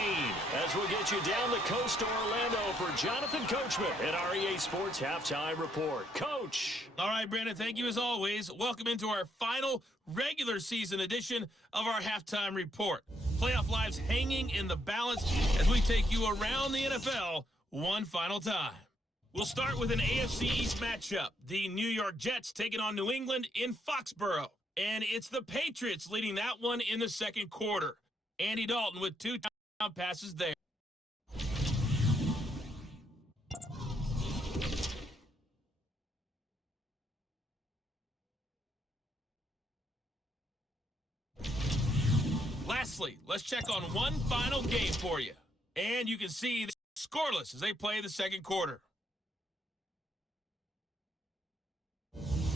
as we'll get you down the coast to Orlando for Jonathan Coachman at our EA Sports Halftime Report. Coach. All right, Brandon, thank you as always. Welcome into our final regular season edition of our Halftime Report. Playoff lives hanging in the balance as we take you around the NFL one final time. We'll start with an AFC East matchup. The New York Jets taking on New England in Foxborough. And it's the Patriots leading that one in the second quarter. Andy Dalton with 2 touchdown passes there. Lastly, let's check on one final game for you. And you can see scoreless as they play the second quarter.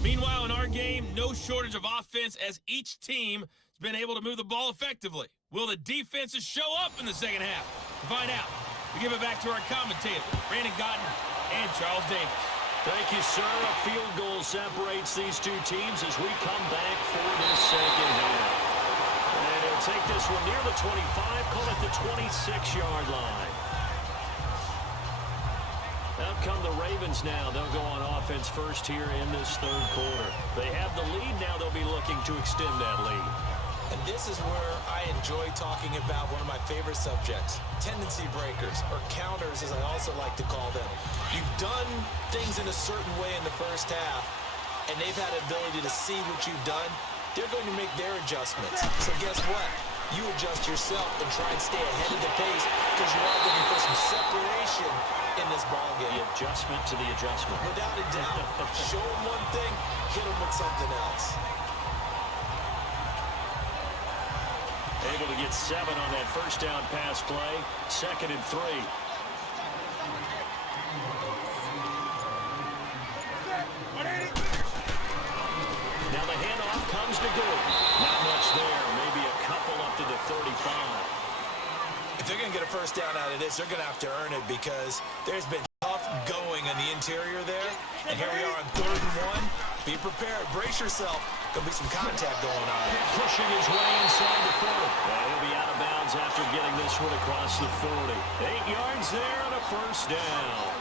Meanwhile, in our game, no shortage of offense as each team has been able to move the ball effectively. Will the defenses show up in the second half? To find out, we give it back to our commentators, Brandon Gotten and Charles Davis. Thank you, sir. A field goal separates these two teams as we come back for this second half. And he'll take this one near the 25, call it the 26-yard line. Out come the Ravens now. They'll go on offense first here in this third quarter. They have the lead. Now they'll be looking to extend that lead. And this is where I enjoy talking about one of my favorite subjects, tendency breakers, or counters as I also like to call them. You've done things in a certain way in the first half, and they've had the ability to see what you've done. They're going to make their adjustments. So guess what? You adjust yourself and try and stay ahead of the pace because you are looking for some separation in this ball game. The adjustment to the adjustment. Without a doubt. Show them one thing, hit them with something else. Able to get 7 on that first down pass play. 2nd and 3. Now the handoff comes to Gordon. Not much there. Maybe a couple up to the 35. If they're going to get a first down out of this, they're going to have to earn it because there's been tough going on the interior there. And here we are on 3rd and 1. Be prepared. Brace yourself. There'll be some contact going on. Pushing his way inside the 40. He'll be out of bounds after getting this one across the 40. 8 yards there and a first down.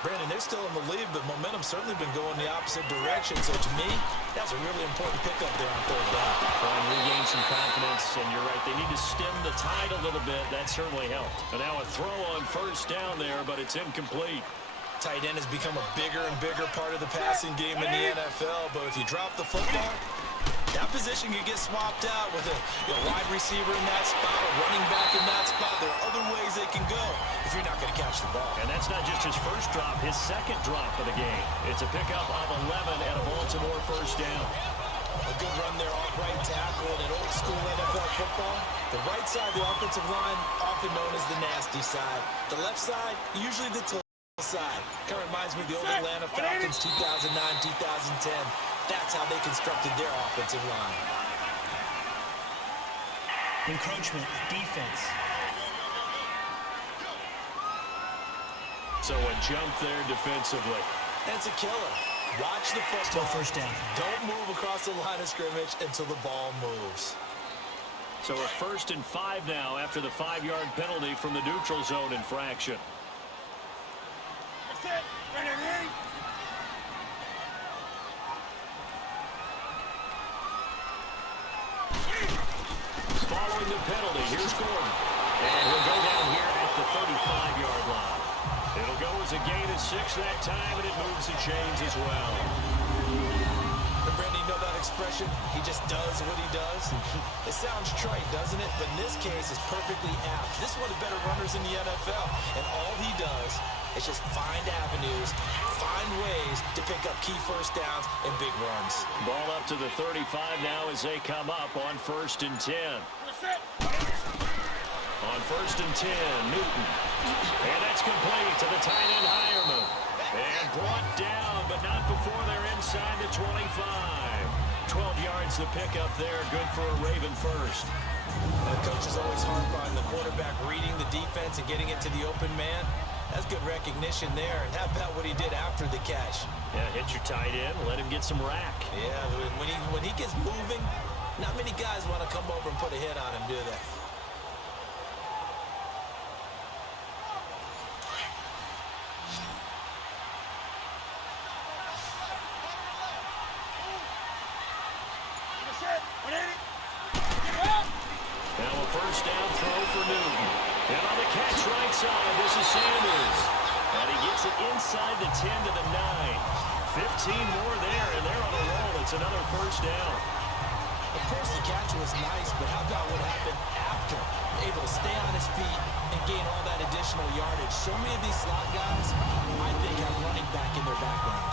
Brandon, they're still in the lead, but momentum's certainly been going the opposite direction. So to me, that's a really important pickup there on 3rd down. Trying to regain some confidence, and you're right. They need to stem the tide a little bit. That certainly helped. And now a throw on first down there, but it's incomplete. Tight end has become a bigger and bigger part of the passing game in the NFL, but if you drop the football, that position can get swapped out with a wide receiver in that spot, a running back in that spot. There are other ways they can go if you're not going to catch the ball. And that's not just his first drop, his second drop of the game. It's a pickup of 11 and a Baltimore first down. A good run there off right tackle in an old-school NFL football. The right side of the offensive line, often known as the nasty side. The left side, usually the side. Kind of reminds me of the old Atlanta Falcons 2009, 2010. That's how they constructed their offensive line. Encroachment, defense. So a jump there defensively. That's a killer. Watch the football. Still first down. Don't move across the line of scrimmage until the ball moves. So a 1st and 5 now after the 5-yard penalty from the neutral zone infraction. Following the penalty, here's Gordon. And he'll go down here at the 35-yard line. It'll go as a gain of 6 that time, and it moves the chains as well. And Brandon, you know that expression? He just does what he does. It sounds trite, doesn't it? But in this case, it's perfectly apt. This is one of the better runners in the NFL. And all he does is just find avenues, find ways to pick up key first downs and big runs. Ball up to the 35 now as they come up on 1st and 10. On 1st and 10, Newton. And that's complete to the tight end, Hireman. And brought down, but not before they're inside the 25. 12 yards the pickup there. Good for a Raven first. Coaches always harp on the quarterback reading the defense and getting it to the open man. That's good recognition there. And how about what he did after the catch? Yeah, hit your tight end, let him get some rack. Yeah, when he gets moving, not many guys want to come over and put a hit on him, do they? Now a first down throw for Newton. And on the catch right side, this is Sanders. And he gets it inside the 10 to the 9. 15 more there, and they're on a roll. It's another first down. Of course, the catch was nice, but how about what happened after? Able to stay on his feet and gain all that additional yardage. So many of these slot guys, I think, have running back in their background.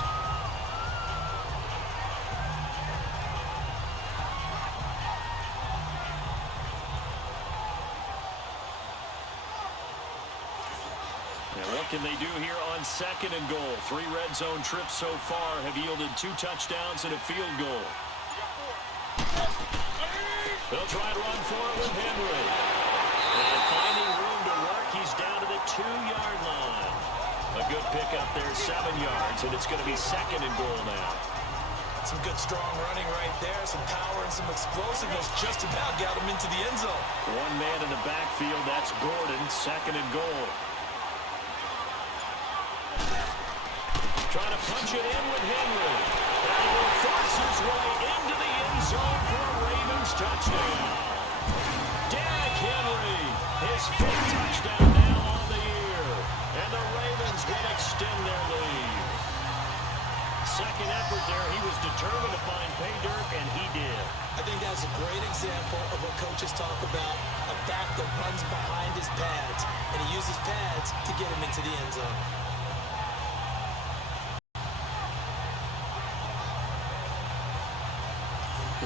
And what can they do here on 2nd and goal? 3 red zone trips so far have yielded 2 touchdowns and a field goal. They'll try to run for it with Henry. And finding room to work, he's down to the 2-yard line. A good pickup there, 7 yards, and it's going to be 2nd and goal now. Some good, strong running right there. Some power and some explosiveness just about got him into the end zone. 1 man in the backfield, that's Gordon, 2nd and goal. Trying to punch it in with Henry. And he will force his way into the end zone for a Ravens touchdown. Derrick Henry, his 5th touchdown now on the year. And the Ravens will extend their lead. Second effort there, he was determined to find pay dirt, and he did. I think that's a great example of what coaches talk about, a back that runs behind his pads, and he uses pads to get him into the end zone.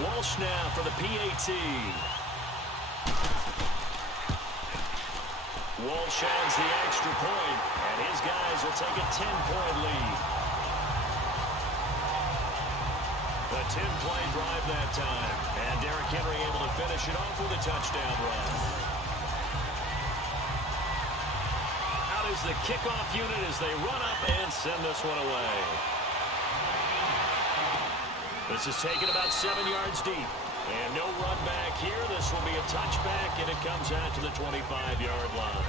Walsh now for the PAT. Walsh adds the extra point, and his guys will take a 10-point lead. A 10-play drive that time, and Derrick Henry able to finish it off with a touchdown run. Out is the kickoff unit as they run up and send this one away. This is taken about 7 yards deep. And no run back here. This will be a touchback, and it comes out to the 25-yard line.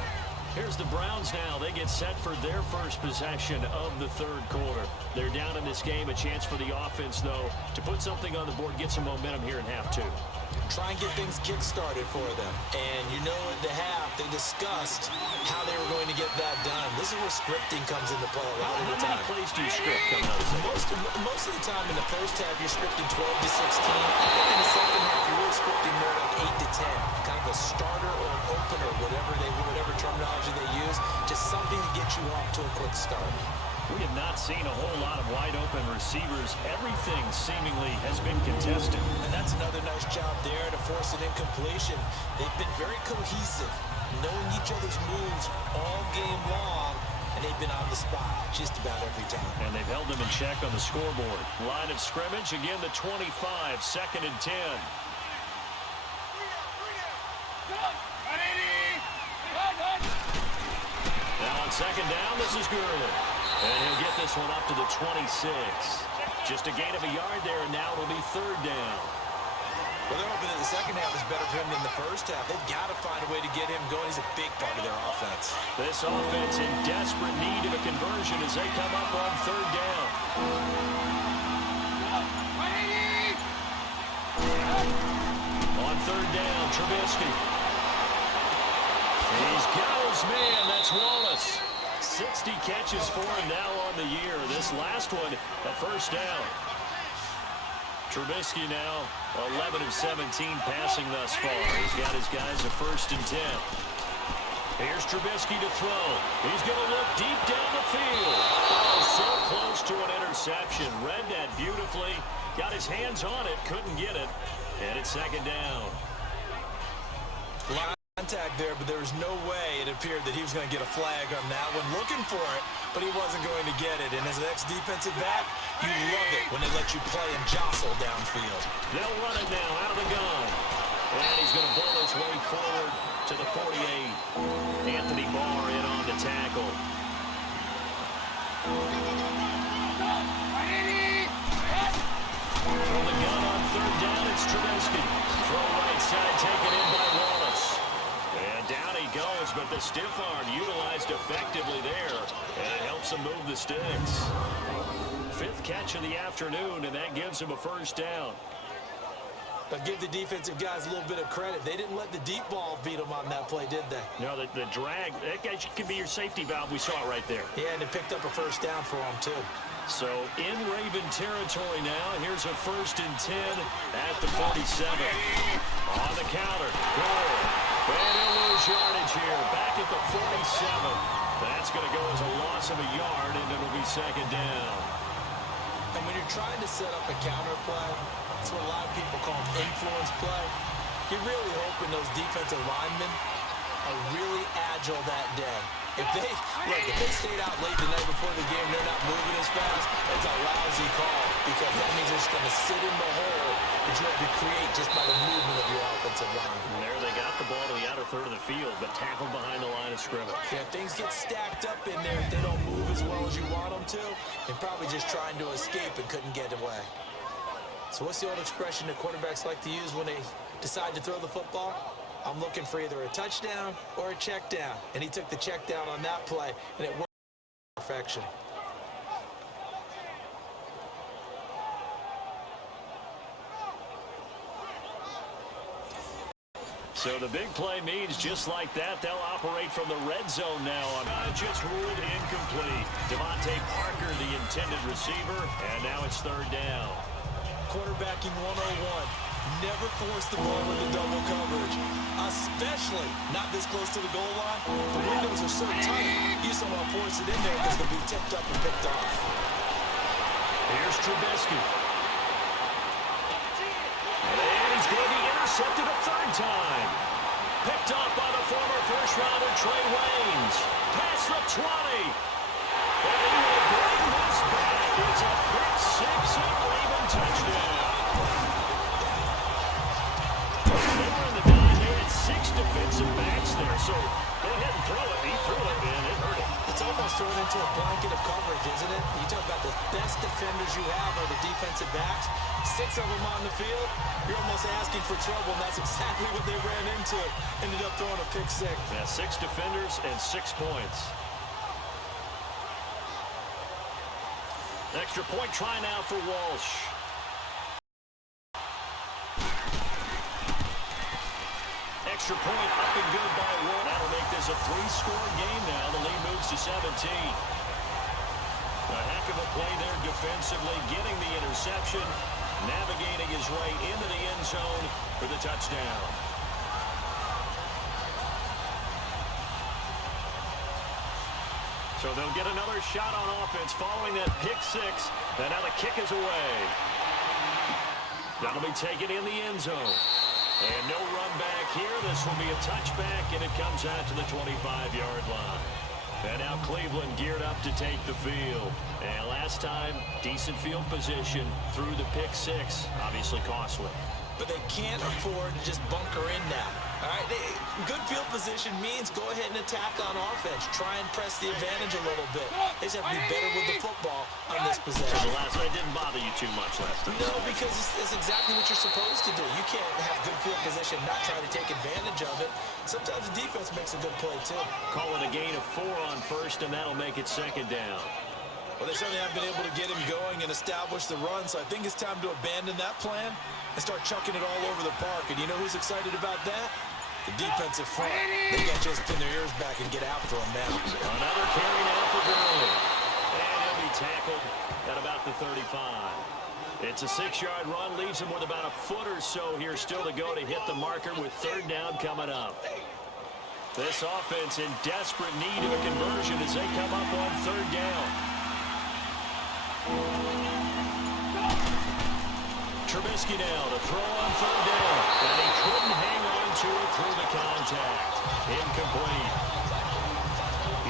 Here's the Browns now. They get set for their first possession of the 3rd quarter. They're down in this game. A chance for the offense, though, to put something on the board, get some momentum here in half 2. Try and get things kick-started for them. And you know at the half, they discussed how they were going to get that done. This is where scripting comes into play a lot of the time. How many plays do you script coming out of the Most of the time in the first half, you're scripting 12 to 16. I think in the second half, you're really scripting more like 8 to 10. Kind of a starter or an opener, whatever terminology they use. Just something to get you off to a quick start. We have not seen a whole lot of wide-open receivers. Everything seemingly has been contested. And that's another nice job there to force an incompletion. They've been very cohesive, knowing each other's moves all game long, and they've been on the spot just about every time. And they've held them in check on the scoreboard. Line of scrimmage, again the 25, 2nd and 10. Now on 2nd down, this is Gurley. And he'll get this one up to the 26. Just a gain of a yard there, and now it'll be 3rd down. Well, they're hoping that the second half is better for him than the first half. They've got to find a way to get him going. He's a big part of their offense. This offense in desperate need of a conversion as they come up on 3rd down. On 3rd down, Trubisky. He's got his man. That's Wallace. 60 catches for him now on the year. This last one, a first down. Trubisky now 11 of 17 passing thus far. He's got his guys a 1st and 10. Here's Trubisky to throw. He's going to look deep down the field. Oh, so close to an interception. Read that beautifully. Got his hands on it. Couldn't get it. And it's 2nd down. Contact there, but there was no way it appeared that he was going to get a flag on that one. Looking for it, but he wasn't going to get it. And as an ex-defensive back, you love it when they let you play and jostle downfield. They'll run it now out of the gun. And he's going to bull his way forward to the 48. Anthony Barr in on the tackle. From the gun on 3rd down, it's Trubisky. Throw right side taken in by Wallace. And down he goes, but the stiff arm utilized effectively there. And it helps him move the sticks. 5th catch of the afternoon, and that gives him a 1st down. But give the defensive guys a little bit of credit. They didn't let the deep ball beat them on that play, did they? No, the drag, that guy could be your safety valve. We saw it right there. Yeah, and it picked up a first down for them, too. So in Raven territory now, here's a 1st and 10 at the 47. On the counter, goal. And he'll lose yardage here. Back at the 47. That's going to go as a loss of a yard, and it'll be 2nd down. And when you're trying to set up a counter play, that's what a lot of people call an influence play. You're really hoping those defensive linemen are really agile that day. If they stayed out late the night before the game, they're not moving as fast, it's a lousy call because that means they're just going to sit in the hole that you have to create just by the movement of your offensive line. And there they got the ball to the outer third of the field, but tackled behind the line of scrimmage. Yeah, things get stacked up in there if they don't move as well as you want them to. They're probably just trying to escape and couldn't get away. So what's the old expression that quarterbacks like to use when they decide to throw the football? I'm looking for either a touchdown or a check down. And he took the check down on that play, and it worked to perfection. So the big play means just like that, they'll operate from the red zone now. Just ruled incomplete. Devontae Parker, the intended receiver, and now it's 3rd down. Quarterbacking 101. Never force the ball into double coverage, especially not this close to the goal line. The windows are so tight, you just don't want to force it in there because it'll be tipped up and picked off. Here's Trubisky. And he's going to be intercepted a 3rd time. Picked up by the former first-rounder Trey Waynes. Past the 20. And he will bring this back. It's a pick 6 and Raven touchdown. Defensive backs there, so go ahead and throw it. He threw it, and it hurt him. It's almost thrown into a blanket of coverage, isn't it? You talk about the best defenders you have are the defensive backs. 6 of them on the field. You're almost asking for trouble, and that's exactly what they ran into. Ended up throwing a pick 6. Yeah, 6 defenders and 6 points. Extra point try now for Walsh. Extra point up and good by 1. That'll make this a 3-score game now. The lead moves to 17. A heck of a play there defensively, getting the interception, navigating his way into the end zone for the touchdown. So they'll get another shot on offense following that pick 6. And now the kick is away. That'll be taken in the end zone. And no run back here. This will be a touchback, and it comes out to the 25-yard line. And now Cleveland geared up to take the field. And last time, decent field position through the pick 6. Obviously costly. But they can't afford to just bunker in now. All right, good field position means go ahead and attack on offense. Try and press the advantage a little bit. They just have to be better with the football on this possession. So the last night didn't bother you too much last time. No, because it's exactly what you're supposed to do. You can't have good field position, not try to take advantage of it. Sometimes the defense makes a good play, too. Call it a gain of 4 on 1st, and that'll make it 2nd down. Well, they certainly haven't been able to get him going and establish the run, so I think it's time to abandon that plan and start chucking it all over the park. And you know who's excited about that? The defensive front. They got to just pin their ears back and get after him now. Another carry now for Gurley. And he'll be tackled at about the 35. It's a 6-yard run, leaves him with about a foot or so here still to go to hit the marker with 3rd down coming up. This offense in desperate need of a conversion as they come up on 3rd down. Trubisky now to throw on 3rd down. And he couldn't hang on to it through the contact. Incomplete.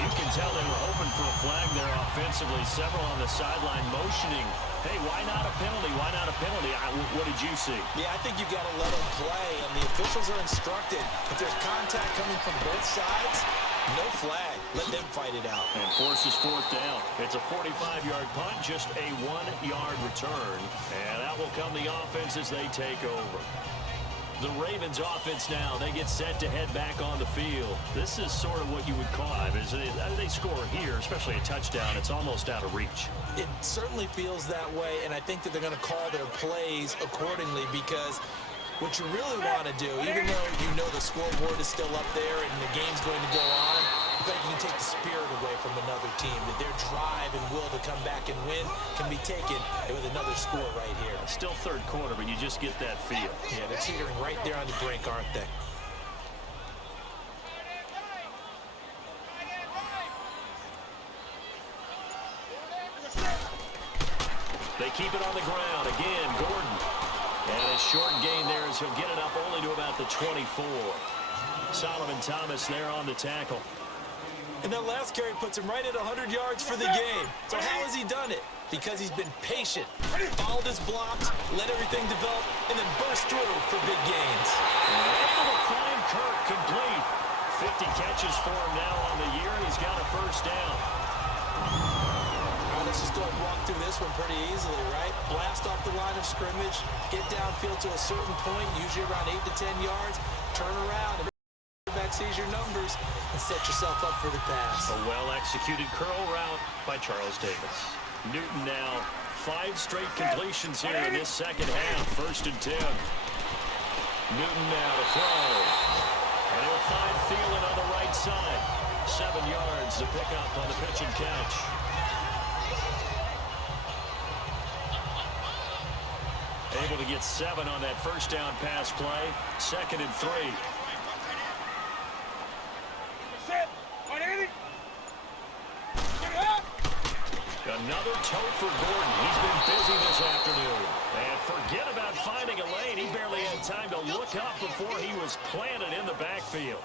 You can tell they were hoping for a flag there offensively. Several on the sideline motioning. Hey, why not a penalty? Why not a penalty? What did you see? Yeah, I think you got to let them play, and the officials are instructed. If there's contact coming from both sides, no flag. Let them fight it out. And forces 4th down. It's a 45-yard punt, just a 1-yard return. And that will come the offense as they take over. The Ravens offense now, they get set to head back on the field. This is sort of what you would call it. They score here, especially a touchdown. It's almost out of reach. It certainly feels that way, and I think that they're going to call their plays accordingly because What you really want to do, even though you know the scoreboard is still up there and the game's going to go on, you think you can take the spirit away from another team, that their drive and will to come back and win can be taken with another score right here. It's still third quarter, but you just get that feel. Yeah, they're teetering right there on the brink, aren't they? They keep it on the ground. Again, Gordon. And a short gain there as he'll get it up only to about the 24. Solomon Thomas there on the tackle. And that last carry puts him right at 100 yards for the game. So how has he done it? Because he's been patient, followed his blocks, let everything develop, and then burst through for big gains. Able to find Kirk complete. 50 catches for him now on the year, and he's got a first down. Let's just go and walk through this one pretty easily, right? Blast off the line of scrimmage, get downfield to a certain point, usually around 8 to 10 yards, turn around, and the back sees your numbers, and set yourself up for the pass. A well-executed curl route by Charles Davis. Newton now 5 straight completions here in this second half, 1st and 10. Newton now to throw. And he'll find Thielen on the right side. 7 yards to pick up on the pitch and catch. Able to get 7 on that first down pass play. 2nd and 3. Another tote for Gordon. He's been busy this afternoon. And forget about finding a lane. He barely had time to look up before he was planted in the backfield.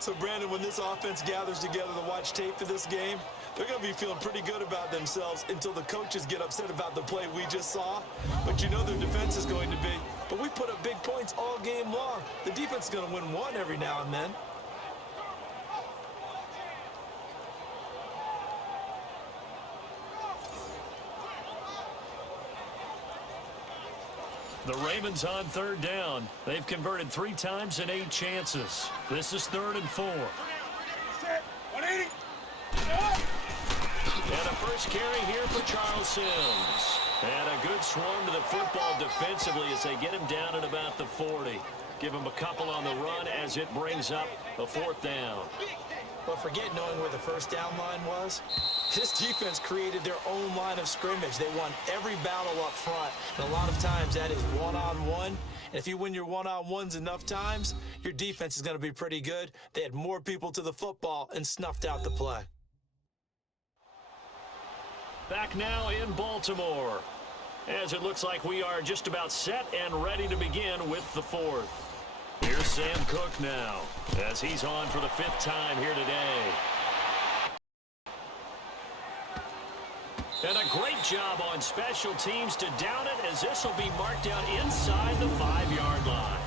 So, Brandon, when this offense gathers together to watch tape for this game, they're going to be feeling pretty good about themselves until the coaches get upset about the play we just saw. But you know their defense is going to be. But we put up big points all game long. The defense is going to win one every now and then. The Ravens on 3rd down. They've converted 3 times in 8 chances. This is 3rd and 4. And a first carry here for Charles Sims. And a good swarm to the football defensively as they get him down at about the 40. Give him a couple on the run as it brings up a 4th down. Well, forget knowing where the first down line was. This defense created their own line of scrimmage. They won every battle up front. And a lot of times that is one-on-one. And if you win your one-on-ones enough times, your defense is going to be pretty good. They had more people to the football and snuffed out the play. Back now in Baltimore, as it looks like we are just about set and ready to begin with the 4th. Here's Sam Cook now, as he's on for the 5th time here today. And a great job on special teams to down it, as this will be marked down inside the 5-yard line.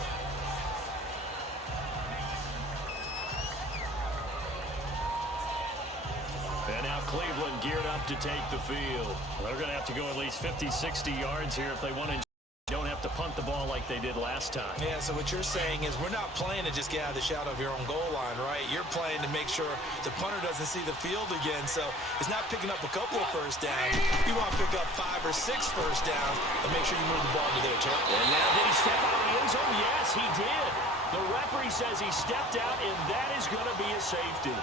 And now Cleveland geared up to take the field. They're going to have to go at least 50, 60 yards here if they want to. Don't have to punt the ball like they did last time. Yeah, so what you're saying is we're not playing to just get out of the shadow of your own goal line, right? You're playing to make sure the punter doesn't see the field again. So it's not picking up a couple of first downs. You want to pick up 5 or 6 first downs and make sure you move the ball to their champ. And now did he step out of the end zone? Yes, he did. The referee says he stepped out, and that is going to be a safety.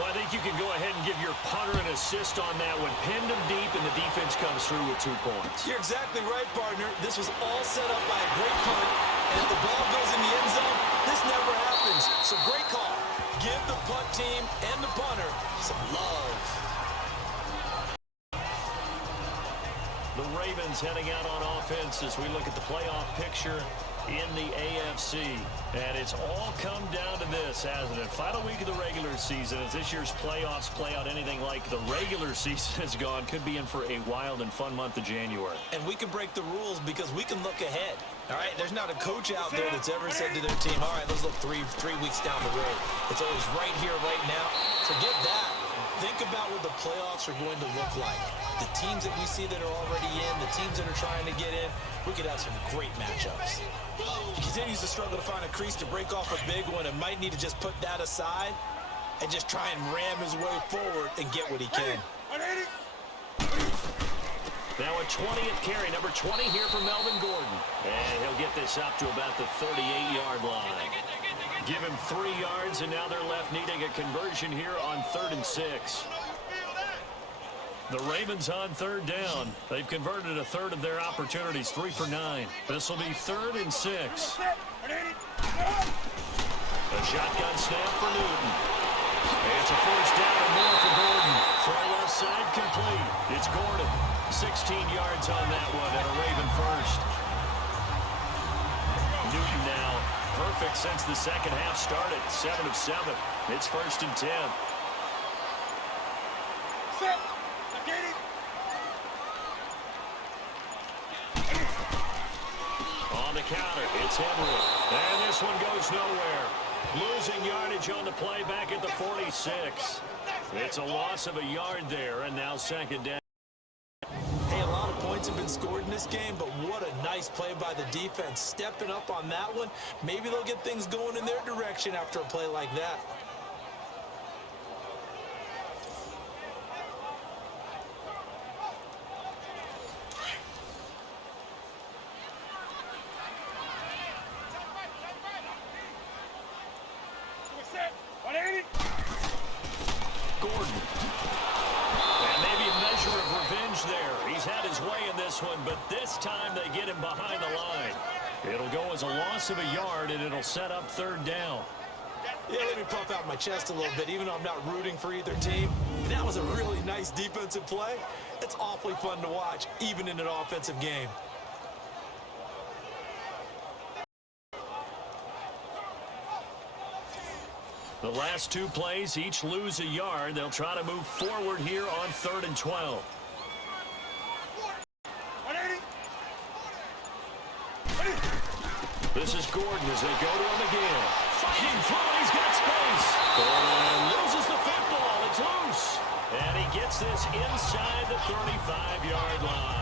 Well, I think you can go ahead and give your punter an assist on that one. Pinned him deep, and the defense comes through with 2 points. You're exactly right, partner. This was all set up by a great punt. And if the ball goes in the end zone, this never happens. So great call. Give the punt team and the punter some love. The Ravens heading out on offense as we look at the playoff picture in the AFC. And it's all come down to this, hasn't it? Final week of the regular season. As this year's playoffs play out anything like the regular season has gone, could be in for a wild and fun month of January. And we can break the rules because we can look ahead. All right, there's not a coach out there that's ever said to their team, all right, let's look three weeks down the road. It's always right here, right now. Forget that. Think about what the playoffs are going to look like. The teams that we see that are already in, the teams that are trying to get in, we could have some great matchups. He continues to struggle to find a crease to break off a big one and might need to just put that aside and just try and ram his way forward and get what he can. Now a 20th carry, number 20 here for Melvin Gordon. And he'll get this up to about the 38-yard line. Give him 3 yards, and now they're left needing a conversion here on 3rd and 6. The Ravens on 3rd down. They've converted a third of their opportunities, 3 for 9. This will be 3rd and 6. A shotgun snap for Newton. It's a 1st down and more for Gordon. Throw left side complete. It's Gordon. 16 yards on that one and a Raven first. Newton now perfect since the second half started. 7 of 7. It's 1st and 10. On the counter, it's Henry. And this one goes nowhere. Losing yardage on the play back at the 46. It's a loss of a yard there, and now 2nd down. Hey, a lot of points have been scored in this game, but what a nice play by the defense. Stepping up on that one. Maybe they'll get things going in their direction after a play like that. Gordon. And maybe a measure of revenge there. He's had his way in this one, but this time they get him behind the line. It'll go as a loss of a yard, and it'll set up 3rd down. Yeah, let me puff out my chest a little bit, even though I'm not rooting for either team. That was a really nice defensive play. It's awfully fun to watch, even in an offensive game. The last 2 plays each lose a yard. They'll try to move forward here on 3rd and 12. This is Gordon as they go to him again. Fighting through, he's got space. Gordon loses the football. It's loose. And he gets this inside the 35-yard line.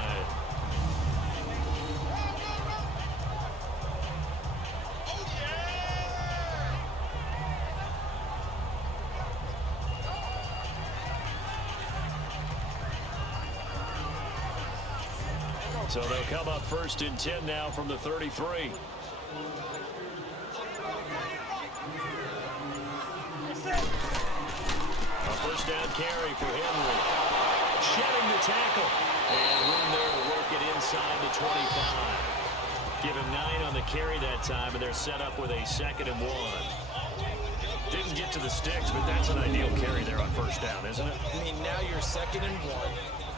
So they'll come up 1st and 10 now from the 33. A 1st down carry for Henry. Shedding the tackle. And room there to work it inside the 25. Give him 9 on the carry that time, and they're set up with a 2nd and 1. Didn't get to the sticks, but that's an ideal carry there on 1st down, isn't it? I mean, now you're 2nd and 1.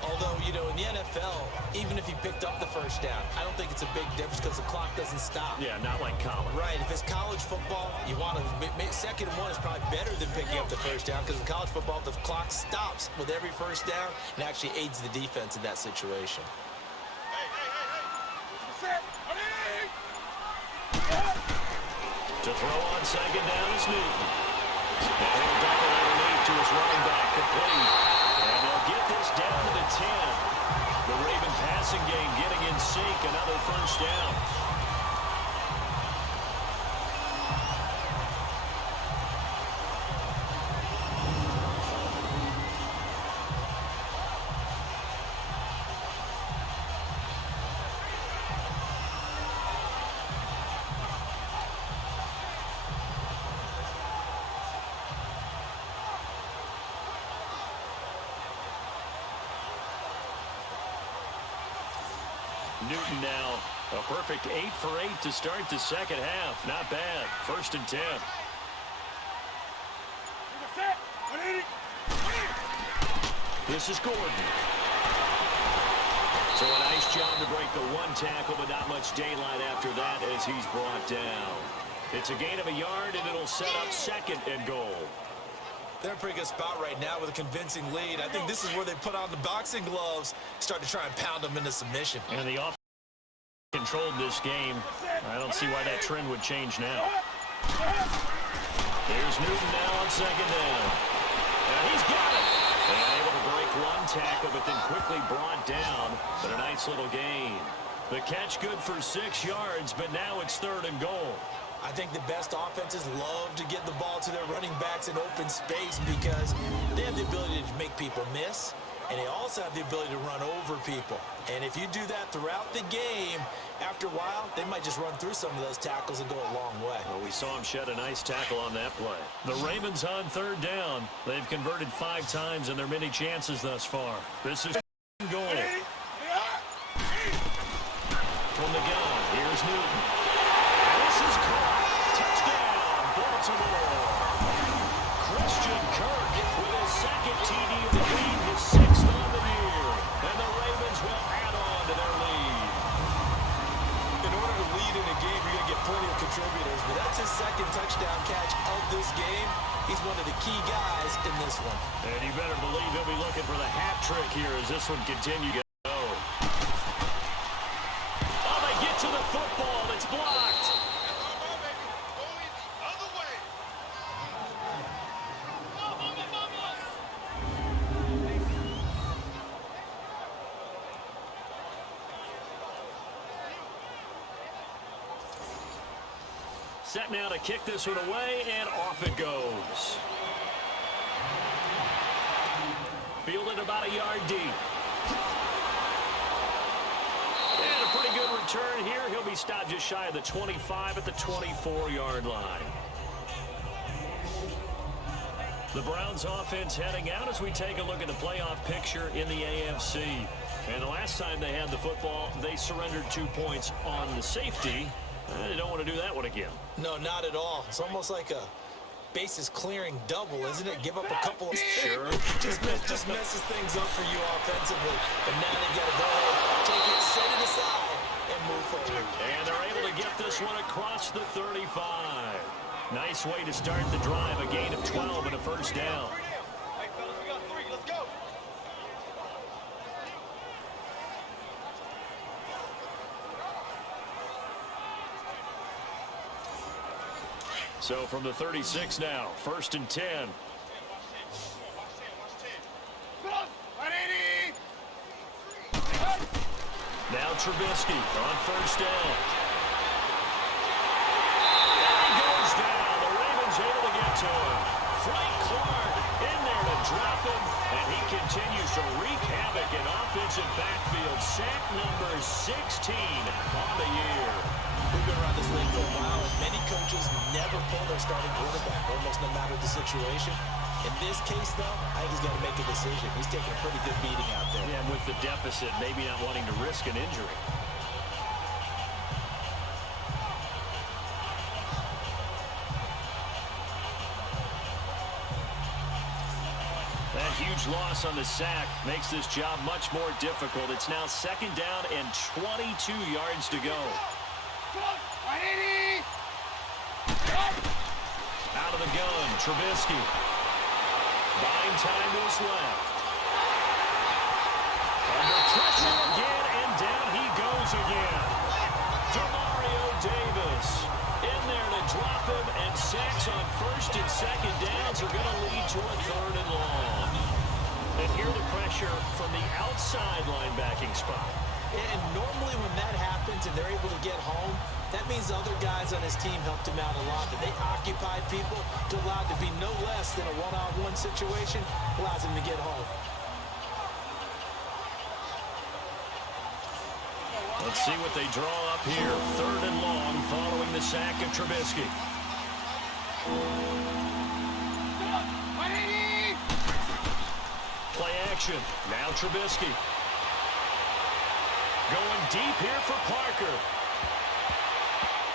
Although, you know, in the NFL, even if you picked up the 1st down, I don't think it's a big difference because the clock doesn't stop. Yeah, not like college. Right. If it's college football, you want to 2nd and 1 is probably better than picking up the 1st down because in college football, the clock stops with every 1st down and actually aids the defense in that situation. To throw on 2nd down is Newton. And he'll double underneath to his running back, complete. And they'll get this down to the 10. The Raven passing game getting in sync, another 1st down. Newton now a perfect 8 for 8 to start the 2nd half. Not bad. 1st and 10. This is Gordon. So a nice job to break the 1 tackle, but not much daylight after that as he's brought down. It's a gain of a yard, and it'll set up 2nd and goal. They're in a pretty good spot right now with a convincing lead. I think this is where they put on the boxing gloves, start to try and pound them into submission. And the offense controlled this game. I don't see why that trend would change now. Here's Newton now on 2nd down. And he's got it. And able to break 1 tackle, but then quickly brought down. But a nice little gain. The catch good for 6 yards, but now it's 3rd and goal. I think the best offenses love to get the ball to their running backs in open space because they have the ability to make people miss. and they also have the ability to run over people. And if you do that throughout the game, after a while, they might just run through some of those tackles and go a long way. Well, we saw him shed a nice tackle on that play. The Ravens on third down. They've converted 5 times in their many chances thus far. This is goal. From the gun, here's Newton. This is caught. Touchdown, Baltimore. Christian Kirk with his second TD of the game, his 6th on the year. And the Ravens will add on to their lead. In order to lead in a game, you're going to get plenty of contributors, but that's his second touchdown catch of this game. He's one of the key guys in this one. And you better believe he'll be looking for the hat trick here as this one continues to go. Oh, they get to the football. It's blocked. Set now to kick this one away, and off it goes. Fielded about a yard deep. And a pretty good return here. He'll be stopped just shy of the 25 at the 24-yard line. The Browns offense heading out as we take a look at the playoff picture in the AFC. And the last time they had the football, they surrendered 2 points on the safety. They don't want to do that one again. No, not at all. It's almost like a bases clearing double, isn't it? Give up a couple of... Sure. just messes things up for you offensively. But now they've got to go ahead, take it, set it aside, and move forward. And they're able to get this one across the 35. Nice way to start the drive. A gain of 12 and a first down. So from the 36 now, 1st and 10. Now Trubisky on 1st down. And he goes down. The Ravens able to get to him. Frank Clark in there to drop him, and he continues to wreak havoc in offensive backfield. Sack number 16 on the year. We've been around this league for a while, and many coaches never pull their starting quarterback, almost no matter the situation. In this case, though, I think he's got to make a decision. He's taking a pretty good beating out there. Yeah, with the deficit, maybe not wanting to risk an injury. That huge loss on the sack makes this job much more difficult. It's now 2nd down and 22 yards to go. Out of the gun, Trubisky. Buying time to his left. Under pressure again, and down he goes again. Demario Davis in there to drop him, and sacks on 1st and 2nd downs are going to lead to a 3rd and long. And here the pressure from the outside linebacking spot. And normally when that happens and they're able to get home, that means other guys on his team helped him out a lot. That they occupied people to allow it to be no less than a one-on-one situation, allows him to get home. Let's see what they draw up here. 3rd and long following the sack of Trubisky. Play action. Now Trubisky. Going deep here for Parker.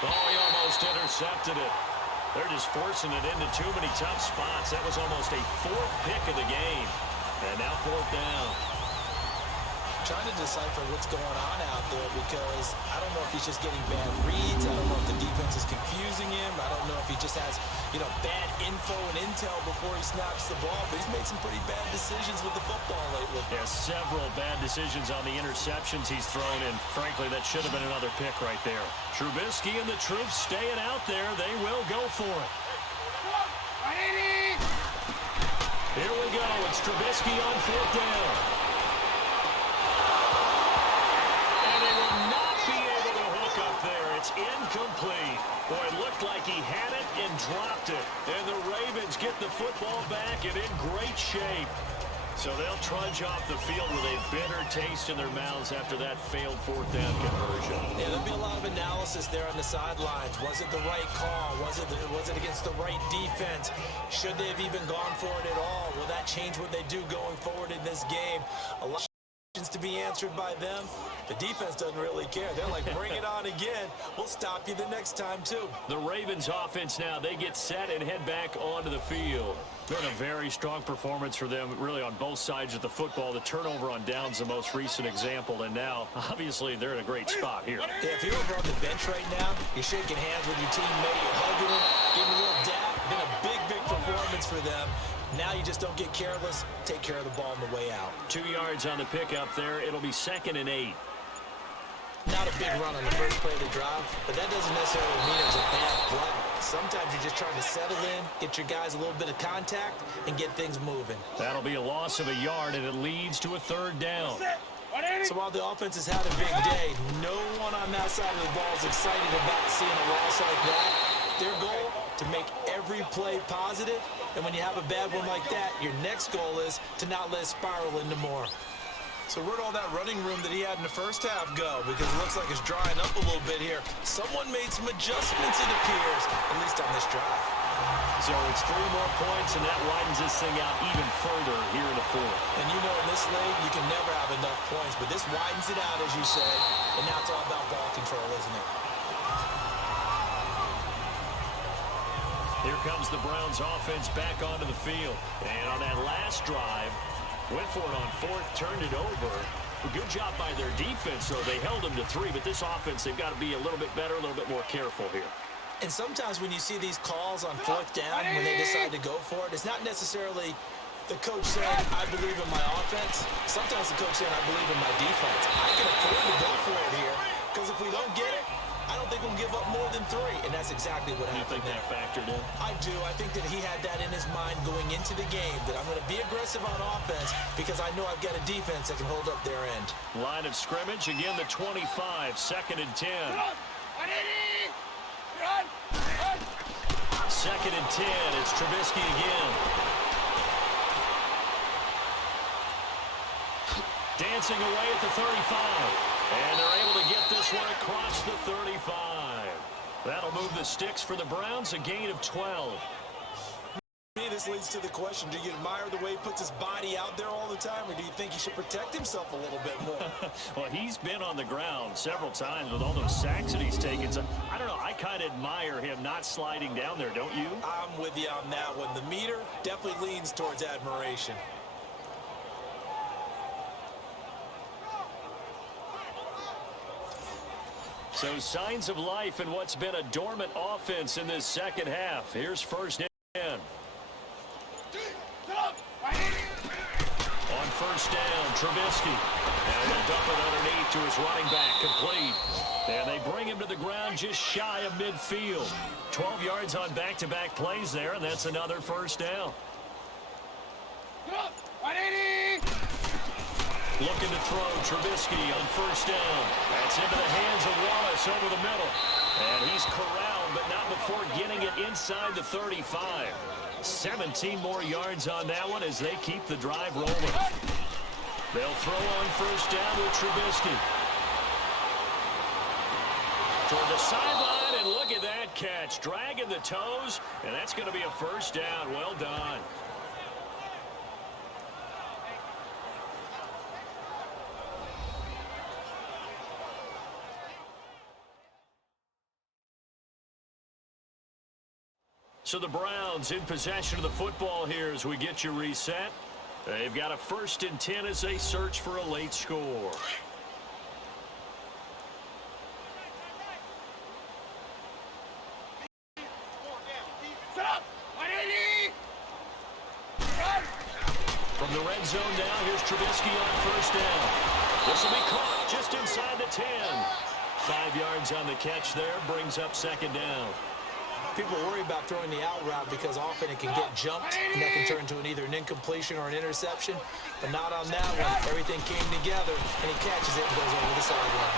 Oh, he almost intercepted it. They're just forcing it into too many tough spots. That was almost a 4th pick of the game. And now 4th down. Trying to decipher what's going on out there because I don't know if he's just getting bad reads. I don't know if the defense is confusing him. I don't know if he just has, bad info and intel before he snaps the ball. But he's made some pretty bad decisions with the football lately. Yeah, several bad decisions on the interceptions he's thrown in. Frankly, that should have been another pick right there. Trubisky and the troops staying out there. They will go for it. Here we go. It's Trubisky on 4th down. It's incomplete. Boy, it looked like he had it and dropped it. And the Ravens get the football back and in great shape. So they'll trudge off the field with a bitter taste in their mouths after that failed fourth down conversion. Yeah, there'll be a lot of analysis there on the sidelines. Was it the right call? Was it against the right defense? Should they have even gone for it at all? Will that change what they do going forward in this game? A lot of questions to be answered by them. The defense doesn't really care. They're like, bring it on again. We'll stop you the next time, too. The Ravens offense now, they get set and head back onto the field. Been a very strong performance for them, really, on both sides of the football. The turnover on downs, the most recent example, and now, obviously, they're in a great spot here. Yeah, if you're over on the bench right now, you're shaking hands with your teammate, you're hugging him, giving a little dab. Been a big performance for them. Now you just don't get careless. Take care of the ball on the way out. 2 yards on the pickup there. It'll be 2nd and 8. Not a big run on the first play of the drive, but that doesn't necessarily mean it was a bad play. Sometimes you're just trying to settle in, get your guys a little bit of contact, and get things moving. That'll be a loss of a yard, and it leads to a 3rd down. So while the offense has had a big day, no one on that side of the ball is excited about seeing a loss like that. Their goal, to make every play positive, and when you have a bad one like that, your next goal is to not let it spiral into more. So where'd all that running room that he had in the first half go? Because it looks like it's drying up a little bit here. Someone made some adjustments, it appears, at least on this drive. So it's 3 more points, and that widens this thing out even further here in the 4th. And you know, in this league, you can never have enough points, but this widens it out, as you said, and now it's all about ball control, isn't it? Here comes the Browns offense back onto the field. And on that last drive, went for it on 4th, turned it over. A good job by their defense, though. They held them to 3, but this offense, they've got to be a little bit better, a little bit more careful here. And sometimes when you see these calls on 4th down, when they decide to go for it, it's not necessarily the coach saying, I believe in my offense. Sometimes the coach saying, I believe in my defense. I can afford to go for it here, because if we don't get it, I don't think we'll give up more than 3, and that's exactly what happened. You think that factored in? I do. I think that he had that in his mind going into the game, that I'm going to be aggressive on offense because I know I've got a defense that can hold up their end. Line of scrimmage, again the 25, 2nd and 10. 2nd and 10, it's Trubisky again. Dancing away at the 35. And they're able to get this one across the 35. That'll move the sticks for the Browns, a gain of 12. For me, this leads to the question, do you admire the way he puts his body out there all the time, or do you think he should protect himself a little bit more? Well, he's been on the ground several times with all those sacks that he's taken. So, I don't know, I kind of admire him not sliding down there, don't you? I'm with you on that one. The meter definitely leans towards admiration. So signs of life in what's been a dormant offense in this 2nd half. Here's 1st in. On 1st down, Trubisky. And he'll dump it underneath to his running back, complete. And they bring him to the ground just shy of midfield. 12 yards on back-to-back plays there, and that's another 1st down. Looking to throw, Trubisky on 1st down. That's into the hands of Wallace over the middle. And he's corralled, but not before getting it inside the 35. 17 more yards on that one as they keep the drive rolling. They'll throw on 1st down with Trubisky. Toward the sideline, and look at that catch. Dragging the toes, and that's going to be a 1st down. Well done. So the Browns in possession of the football here as we get you reset. They've got a 1st and 10 as they search for a late score. From the red zone now, here's Trubisky on 1st down. This will be caught just inside the 10. 5 yards on the catch there, brings up 2nd down. People worry about throwing the out route because often it can get jumped, and that can turn into either an incompletion or an interception, but not on that one. Everything came together, and he catches it and goes over the sideline.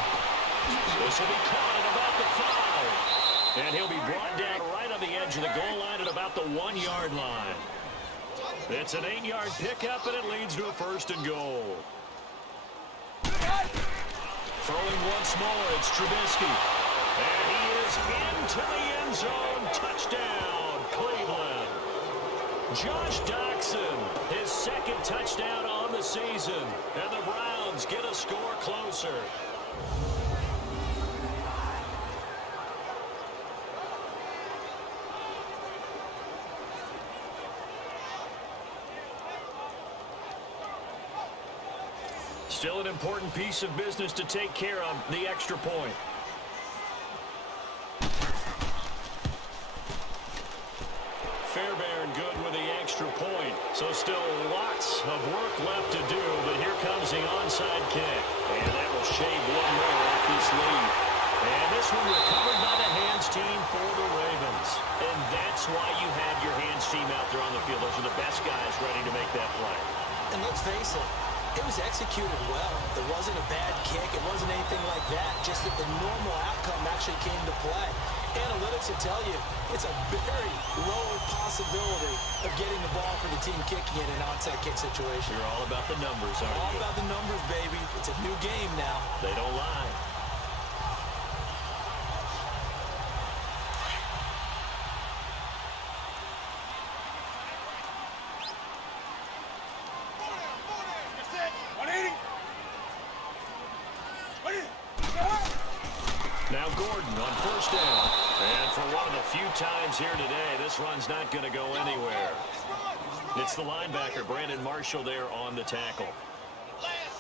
This will be caught at about the 5. And he'll be brought down right on the edge of the goal line at about the 1-yard line. It's an 8-yard pickup, and it leads to a 1st and goal. Throwing once more, it's Trubisky. And he is into the end zone. Touchdown, Cleveland. Josh Doxson, his 2nd touchdown on the season. And the Browns get a score closer. Still an important piece of business to take care of, the extra point. Fairbairn good with the extra point. So still lots of work left to do, but here comes the onside kick. And that will shave one more off this lead. And this one recovered by the hands team for the Ravens. And that's why you have your hands team out there on the field. Those are the best guys ready to make that play. And let's face it, it was executed well. It wasn't a bad kick. It wasn't anything like that. Just that the normal outcome actually came to play. Analytics will tell you it's a very low possibility of getting the ball for the team kicking in an onside kick situation. You're all about the numbers, aren't you? All about the numbers, baby. It's a new game now. They don't lie. Now Gordon on 1st down. And for one of the few times here today, this run's not going to go anywhere. It's the linebacker, Brandon Marshall, there on the tackle.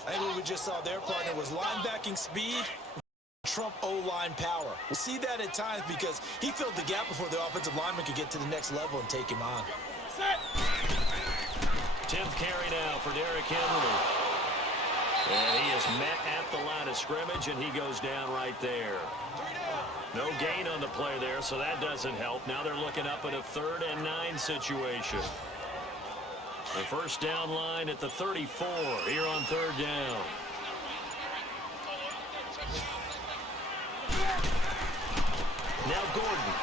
I think what we just saw their partner was linebacking speed, trump O-line power. We'll see that at times because he filled the gap before the offensive lineman could get to the next level and take him on. 10th carry now for Derrick Henry. And he is met at the line of scrimmage, and he goes down right there. No gain on the play there, so that doesn't help. Now they're looking up at a 3rd and 9 situation. The 1st down line at the 34 here on 3rd down. Now Gordon.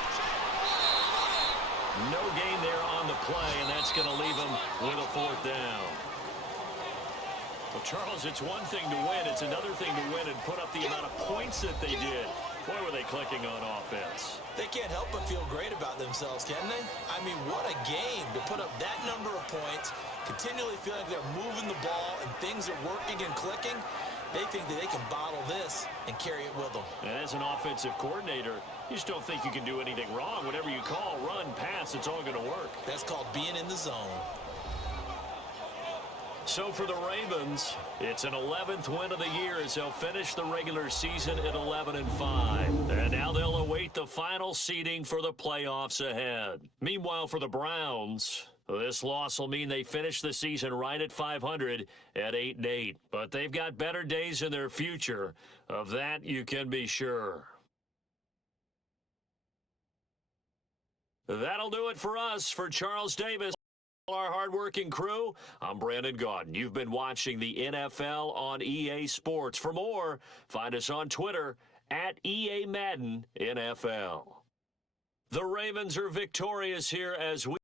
No gain there on the play, and that's going to leave him with a 4th down. Well, Charles, it's one thing to win. It's another thing to win and put up the amount of points that they did. Boy, were they clicking on offense. They can't help but feel great about themselves, can they? I mean, what a game to put up that number of points, continually feeling like they're moving the ball and things are working and clicking. They think that they can bottle this and carry it with them. And as an offensive coordinator, you just don't think you can do anything wrong. Whatever you call, run, pass, it's all going to work. That's called being in the zone. So for the Ravens, it's an 11th win of the year as they'll finish the regular season at 11-5. And now they'll await the final seeding for the playoffs ahead. Meanwhile, for the Browns, this loss will mean they finish the season right at 500 at 8-8. But they've got better days in their future. Of that, you can be sure. That'll do it for us. For Charles Davis, our hardworking crew, I'm Brandon Gaudin. You've been watching the NFL on EA Sports. For more, find us on Twitter at EA Madden NFL. The Ravens are victorious here as we